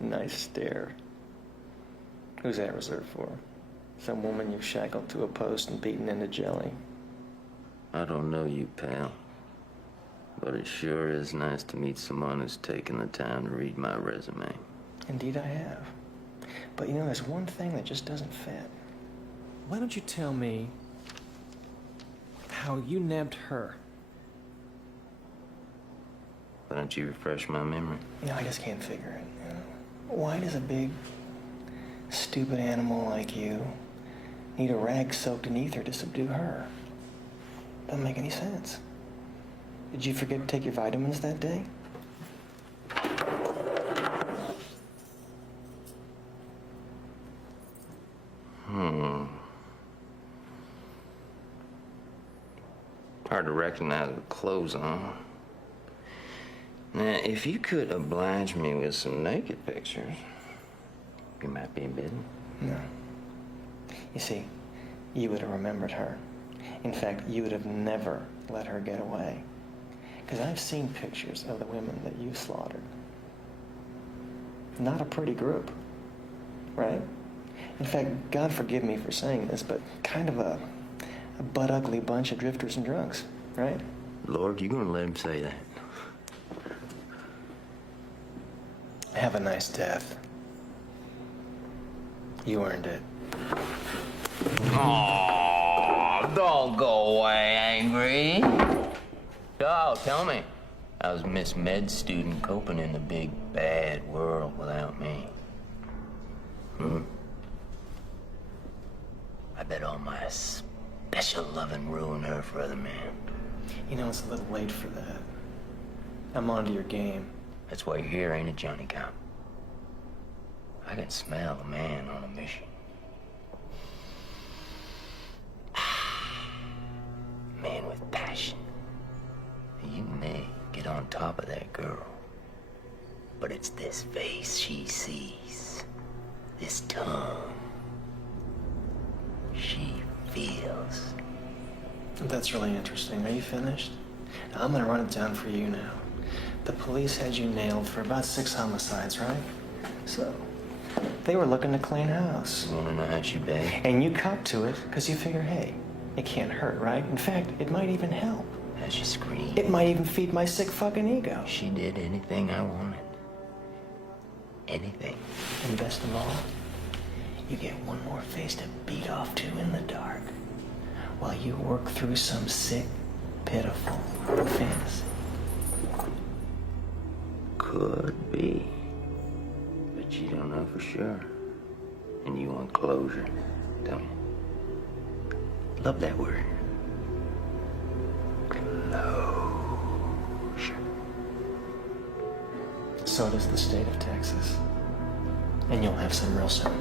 Nice stare. Who's that reserved for? Some woman you've shackled to a post and beaten into jelly? I don't know you, pal. But it sure is nice to meet someone who's taken the time to read my resume. Indeed I have. But you know, there's one thing that just doesn't fit. Why don't you tell me how you nabbed her? Why don't you refresh my memory? You know, I just can't figure it. You know? Why does a big, stupid animal like you need a rag soaked in ether to subdue her? Doesn't make any sense. Did you forget to take your vitamins that day? Hard to recognize with clothes on. Now, if you could oblige me with some naked pictures, you might be in business. No. You see, you would have remembered her. In fact, you would have never let her get away. Because I've seen pictures of the women that you slaughtered. Not a pretty group, right? In fact, God forgive me for saying this, but kind of a butt-ugly bunch of drifters and drunks, right? Lord, you gonna let him say that? Have a nice death. You earned it. Oh, don't go away angry. Oh, tell me, how's Miss Med student coping in the big, bad world without me? I bet all my special loving ruined her for other men. You know, it's a little late for that. I'm onto your game. That's why you're here, ain't it, Johnny Cop? I can smell a man on a mission. Man with passion. You may get on top of that girl, but it's this face she sees, this tongue she feels. That's really interesting. Are you finished? I'm gonna run it down for you now. The police had you nailed for about 6 homicides, right? So, they were looking to clean house. You wanna know how she bad? And you copped to it because you figure, hey, it can't hurt, right? In fact, it might even help. as she screamed. It might even feed my sick fucking ego. She did anything I wanted. Anything. And best of all, you get one more face to beat off to in the dark while you work through some sick, pitiful fantasy. Could be. But you don't know for sure. And you want closure, don't you? Love that word. Closure. So does the state of Texas. And you'll have some real soon.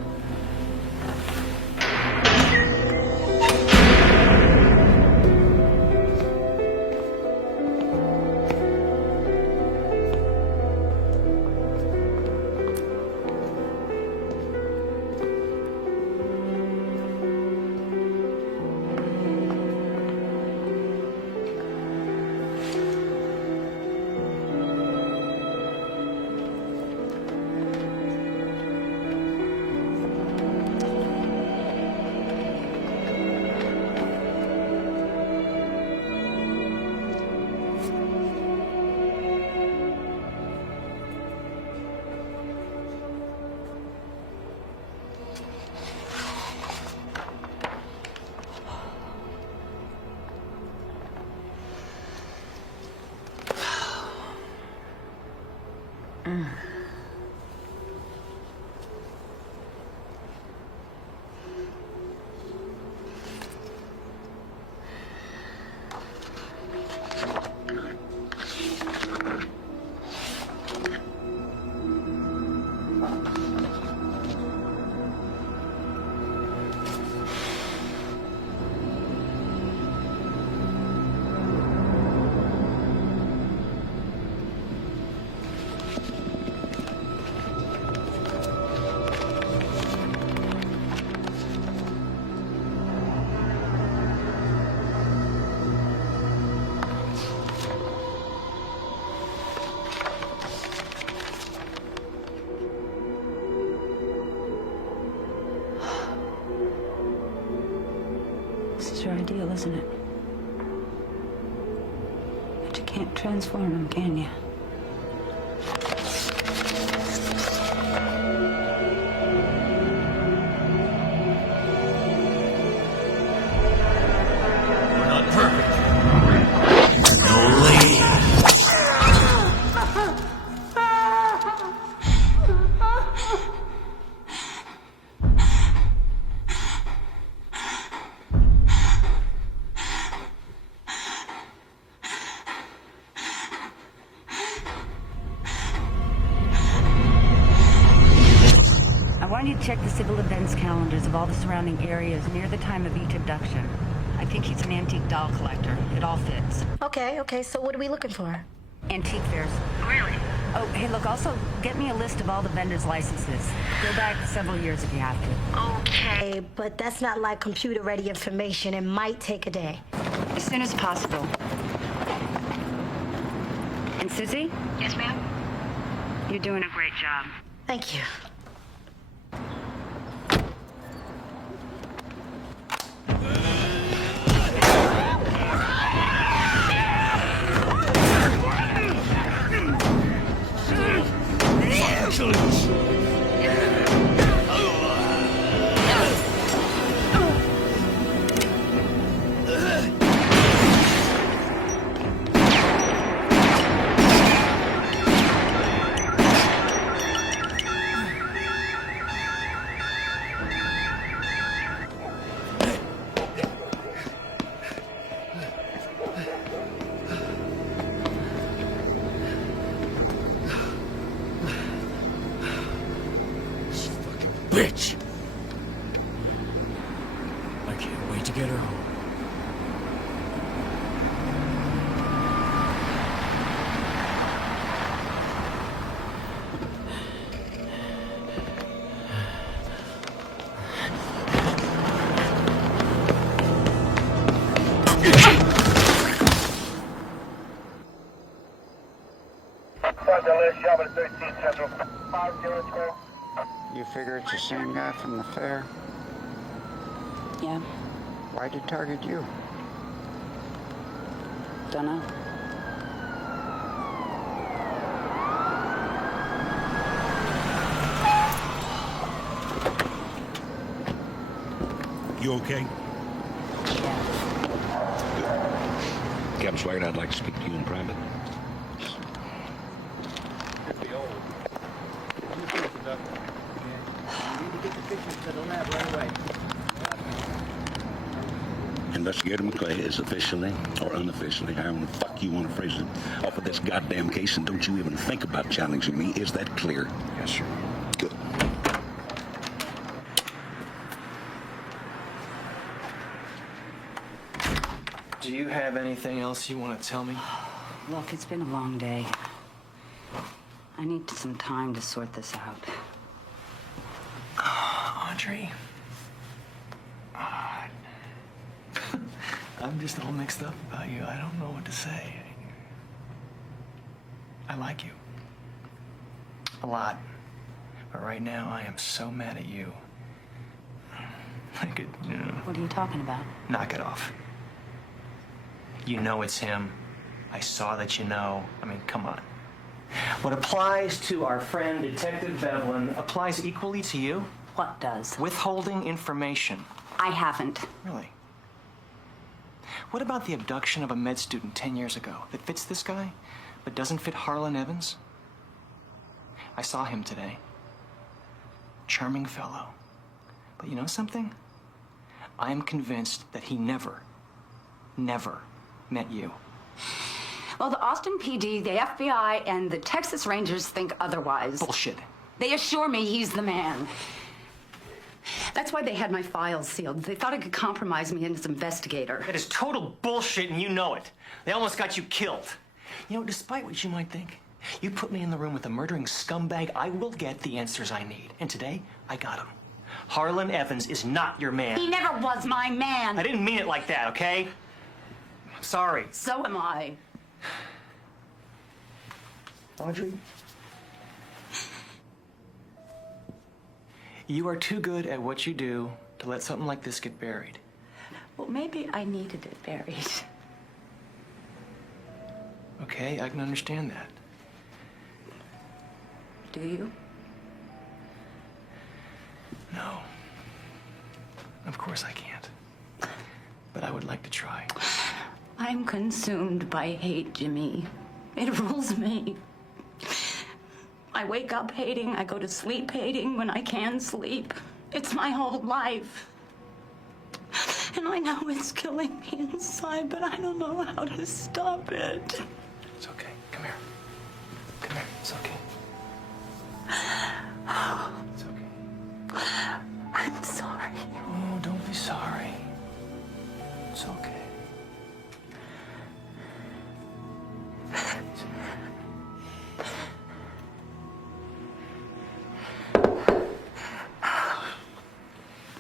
This is your ideal, isn't it? But you can't transform him, can you? We're not perfect. No lead. I want you to check the civil events calendars of all the surrounding areas near the time of each abduction. I think he's an antique doll collector. It all fits. Okay, so what are we looking for? Antique fairs. Really? Oh, hey, look, also get me a list of all the vendors' licenses. Go back several years if you have to. Okay, but that's not like computer-ready information. It might take a day. As soon as possible. And Susie? Yes, ma'am? You're doing a great job. Thank you. Bitch! I can't wait to get her home. You figure it's the same guy from the fair? Yeah. Why'd he target you? Don't know. You okay? Yeah. Captain Swigert, I'd like to speak to you in private. Investigator McClay is officially, or unofficially, however the fuck you want to phrase it, off of this goddamn case, and don't you even think about challenging me. Is that clear? Yes, sir. Good. Do you have anything else you want to tell me? Look, it's been a long day. I need some time to sort this out. Audrey. I'm just all mixed up about you. I don't know what to say. I like you. A lot. But right now, I am so mad at you. I could, What are you talking about? knock it off. You know it's him. I saw that you know. I mean, come on. What applies to our friend Detective Bevelin applies equally to you. What does? Withholding information. I haven't. Really? What about the abduction of a med student 10 years ago that fits this guy, but doesn't fit Harlan Evans? I saw him today. Charming fellow. But you know something? I am convinced that he never met you. Well, the Austin PD, the FBI, and the Texas Rangers think otherwise. Bullshit. They assure me he's the man. That's why they had my files sealed. They thought it could compromise me as investigator. That is total bullshit, and you know it. They almost got you killed. You know, despite what you might think, you put me in the room with a murdering scumbag, I will get the answers I need. And today, I got them. Harlan Evans is not your man. He never was my man. I didn't mean it like that, okay? I'm sorry. So am I. Audrey? You are too good at what you do to let something like this get buried. Well, maybe I needed it buried. Okay, I can understand that. Do you? No. Of course I can't. But I would like to try. I'm consumed by hate, Jimmy. It rules me. I wake up hating, I go to sleep hating when I can sleep. It's my whole life. And I know it's killing me inside, but I don't know how to stop it. It's okay. Come here. Come here. It's okay. It's okay. I'm sorry. Oh, don't be sorry. It's okay.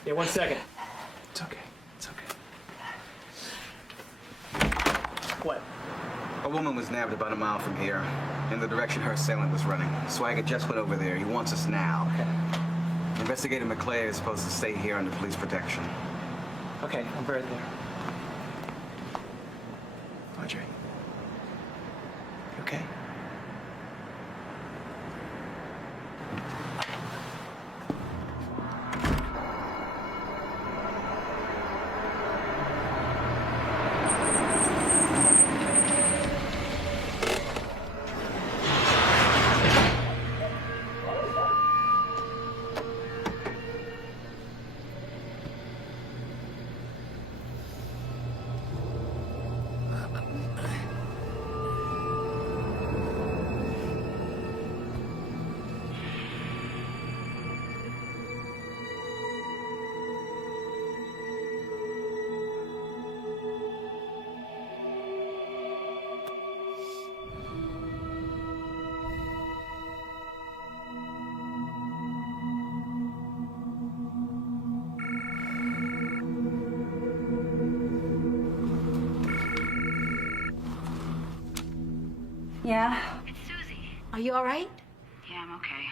Yeah, 1 second. It's okay. It's okay. What? A woman was nabbed about a mile from here, in the direction her assailant was running. Swigert just went over there. He wants us now. Okay. Investigator McClay is supposed to stay here under police protection. Okay, I'll be right there. Audrey. You okay? Yeah? It's Susie. Are you all right? Yeah, I'm okay.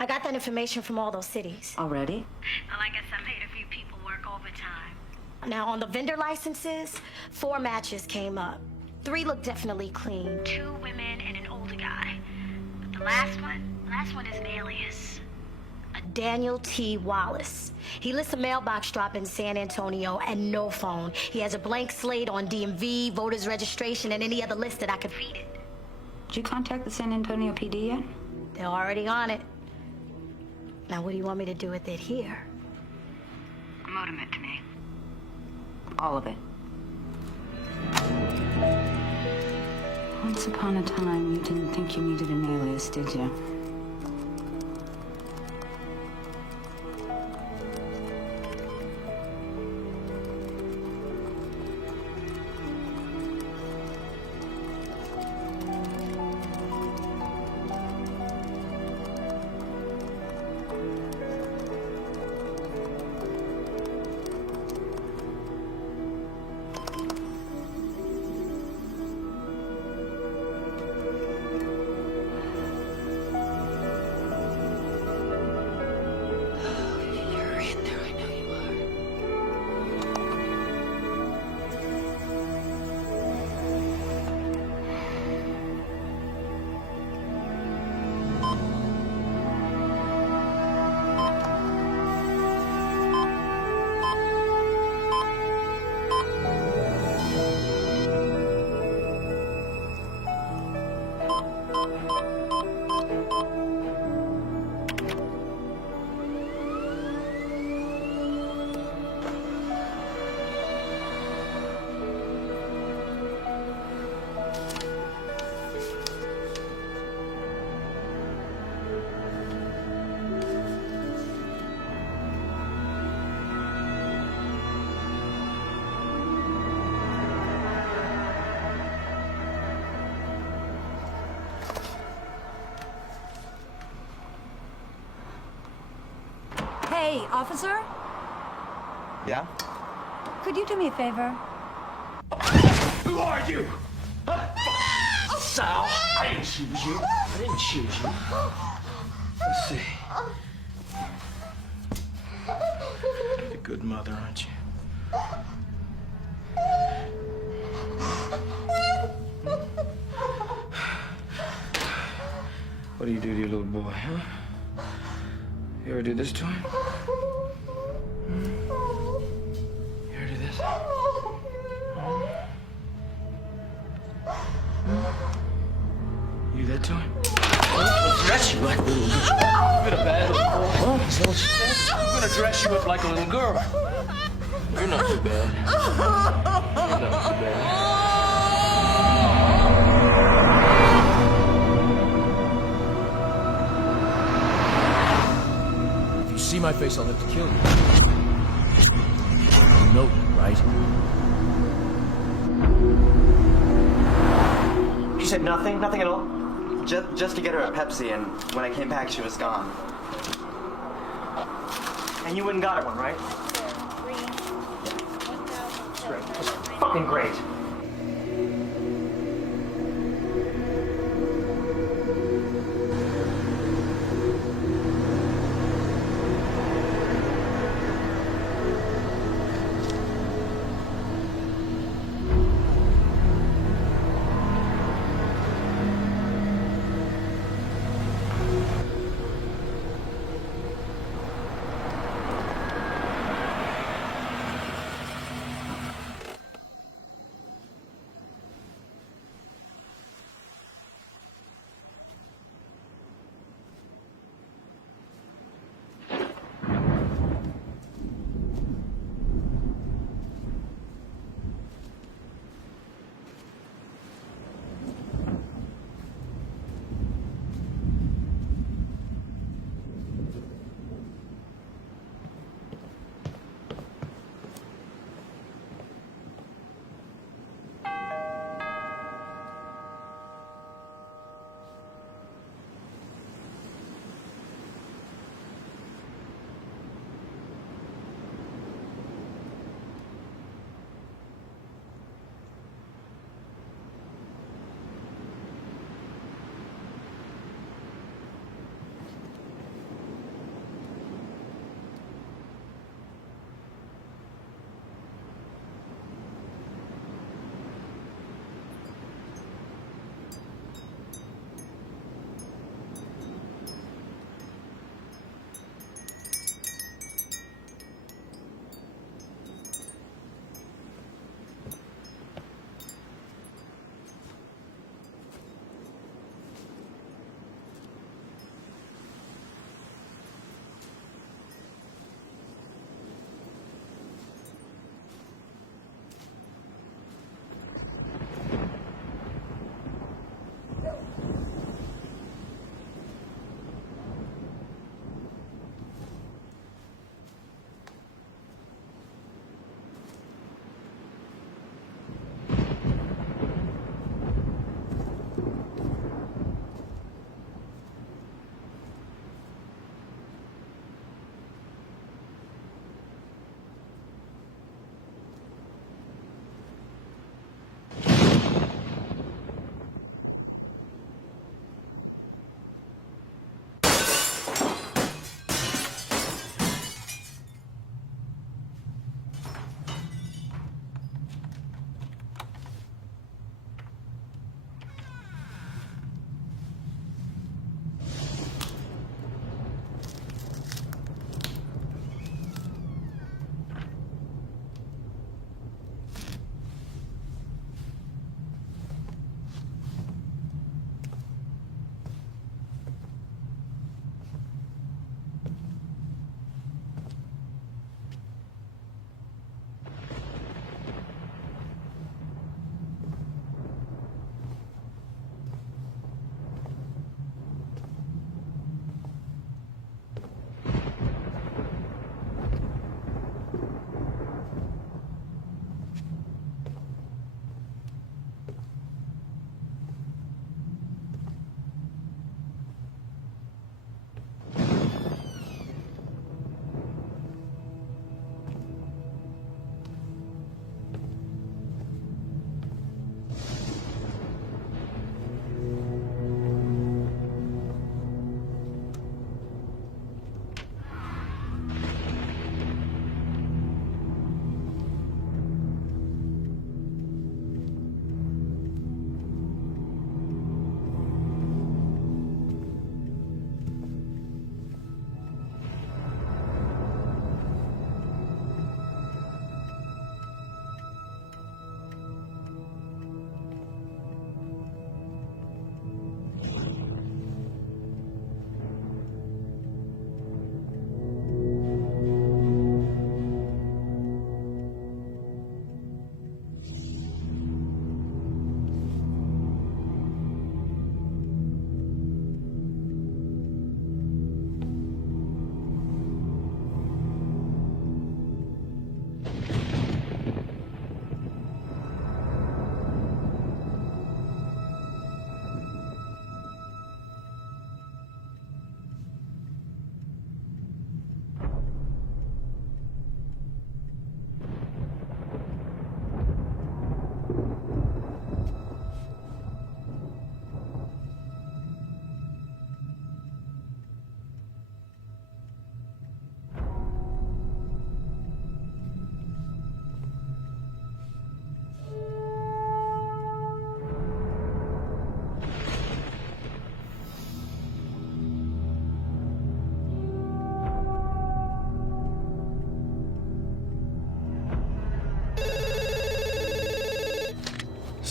I got that information from all those cities. Already? Well, I guess I made a few people work overtime. Now, on the vendor licenses, 4 matches came up. 3 look definitely clean. 2 women and an older guy. But the last one is an alias. A Daniel T. Wallace. He lists a mailbox drop in San Antonio and no phone. He has a blank slate on DMV, voters registration, and any other list that I could feed it. Did you contact the San Antonio PD yet? They're already on it. Now, what do you want me to do with it here? Modem it to me. All of it. Once upon a time, you didn't think you needed an alias, did you? Hey, officer? Yeah? Could you do me a favor? Who are you? Huh? Sal, I didn't choose you. I didn't choose you. Let's see. You're a good mother, aren't you? What do you do to your little boy, huh? You ever do this to him? You ever do this? You do that to him? I'll dress you like a little girl. You've been a bad little boy. Huh? Is that what you said? I'm gonna dress you up like a little girl. You're not too bad. You're not too bad. See my face, I'll live to kill you. You know that, right? She said nothing? Nothing at all? Just to get her a Pepsi, and when I came back, she was gone. And you went and got her one, right? That's great. That's fucking great.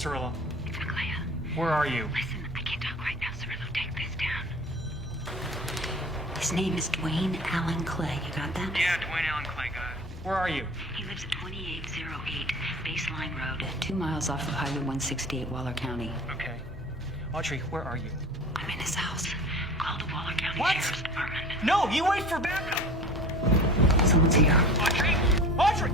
Cirillo? It's Maclea. Where are you? Listen, I can't talk right now, Cirillo. Take this down. His name is Dwayne Allen Clay. You got that? Yeah, Dwayne Allen Clay, got it. Where are you? He lives at 2808 Baseline Road, 2 miles off of Highway 168, Waller County. Okay. Audrey, where are you? I'm in his house. Call the Waller County What? Sheriff's Department. No, you wait for backup. Someone's here. Audrey! Audrey!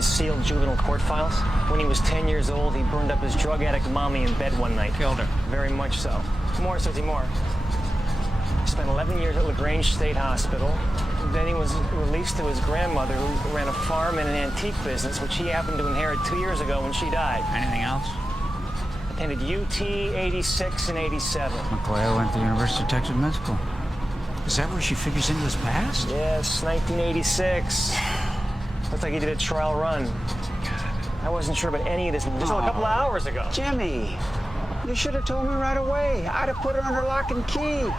Sealed juvenile court files. When he was 10 years old, he burned up his drug addict mommy in bed one night. Killed her. Very much so. More, Susie, more. He spent 11 years at LaGrange State Hospital. Then he was released to his grandmother, who ran a farm and an antique business, which he happened to inherit 2 years ago when she died. Anything else? Attended UT 86 and 87. Maclea went to the University of Texas Med School. Is that where she figures into his past? Yes, 1986. Looks like he did a trial run. I wasn't sure about any of this until a couple of hours ago. Jimmy, you should have told me right away. I'd have put her under lock and key.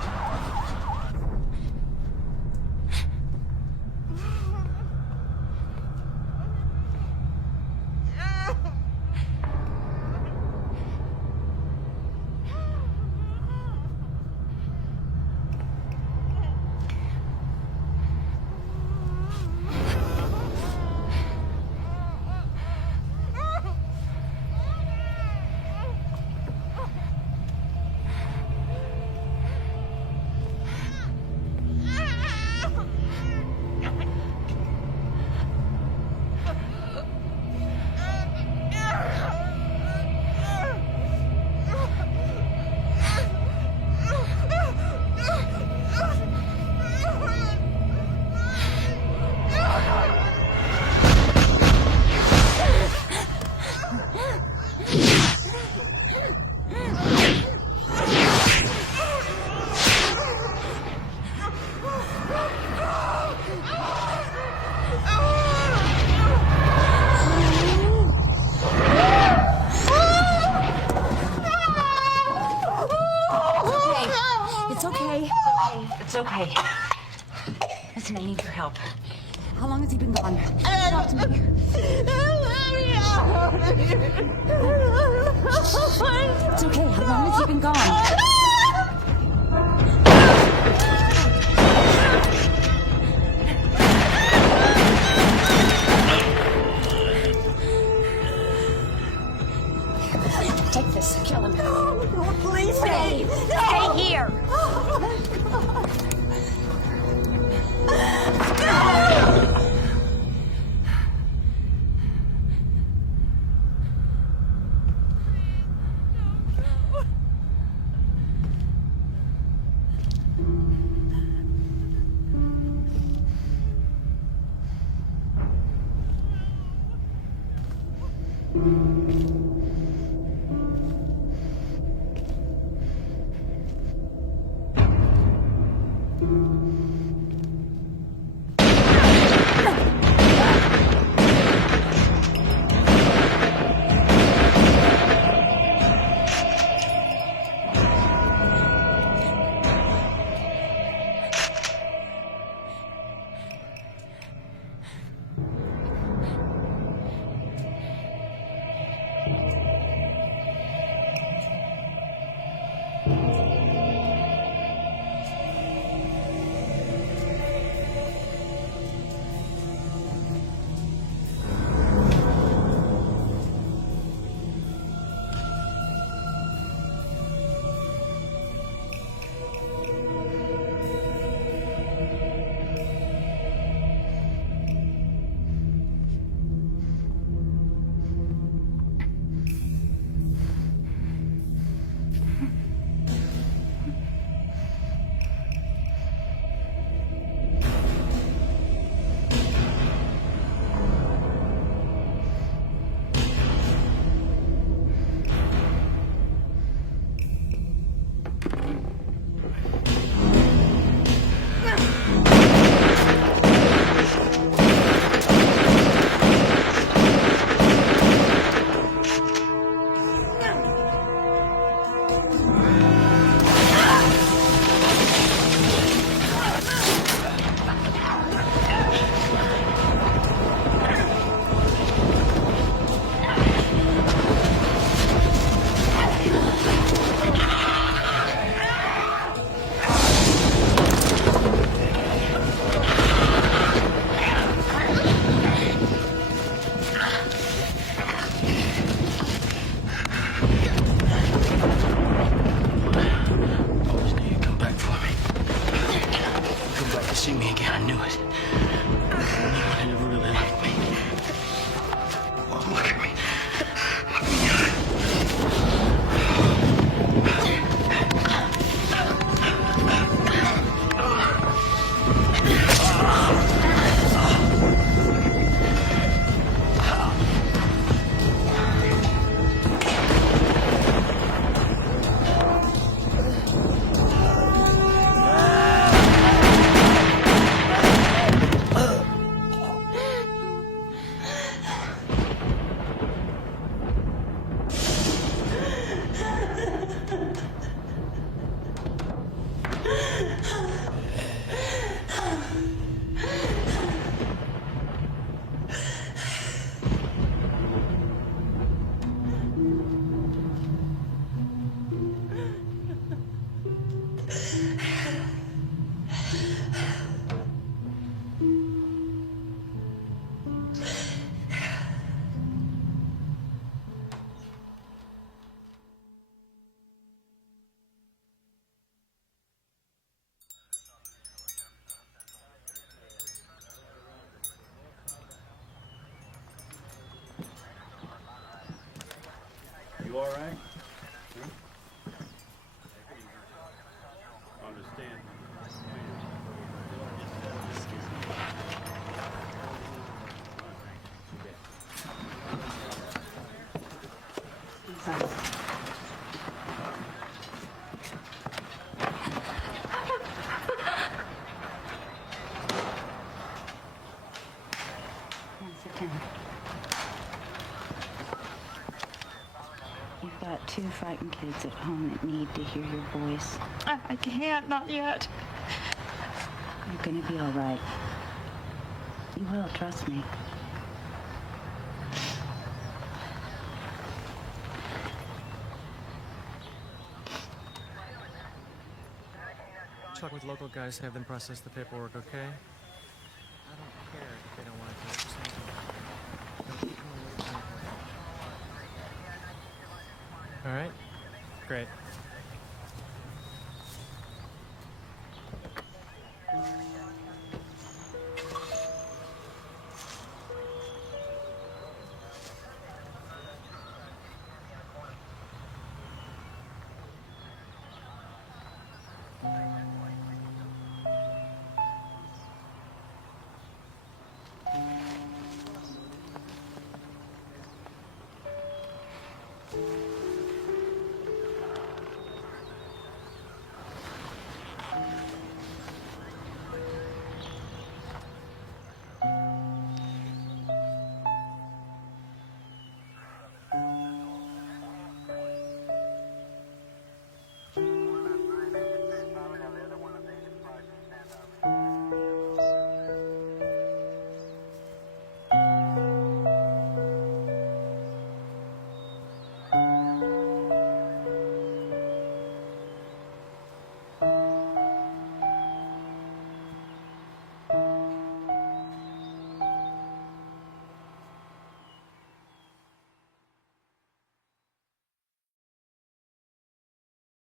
It's okay. Listen, I need your help. How long has he been gone? Talk to me. It's okay. How long has he been gone? take this. Kill him. No, please, Stay. no. Stay here. See me again, I knew it. You never really liked me. Mom, look at me. You all right? Understand. You've got two frightened kids at home that need to hear your voice. I can't, not yet. You're gonna be all right. You will, trust me. Talk with local guys, have them process the paperwork, okay? I don't care if they don't want to do it. Just make them. Don't keep them away from me. All right? Great.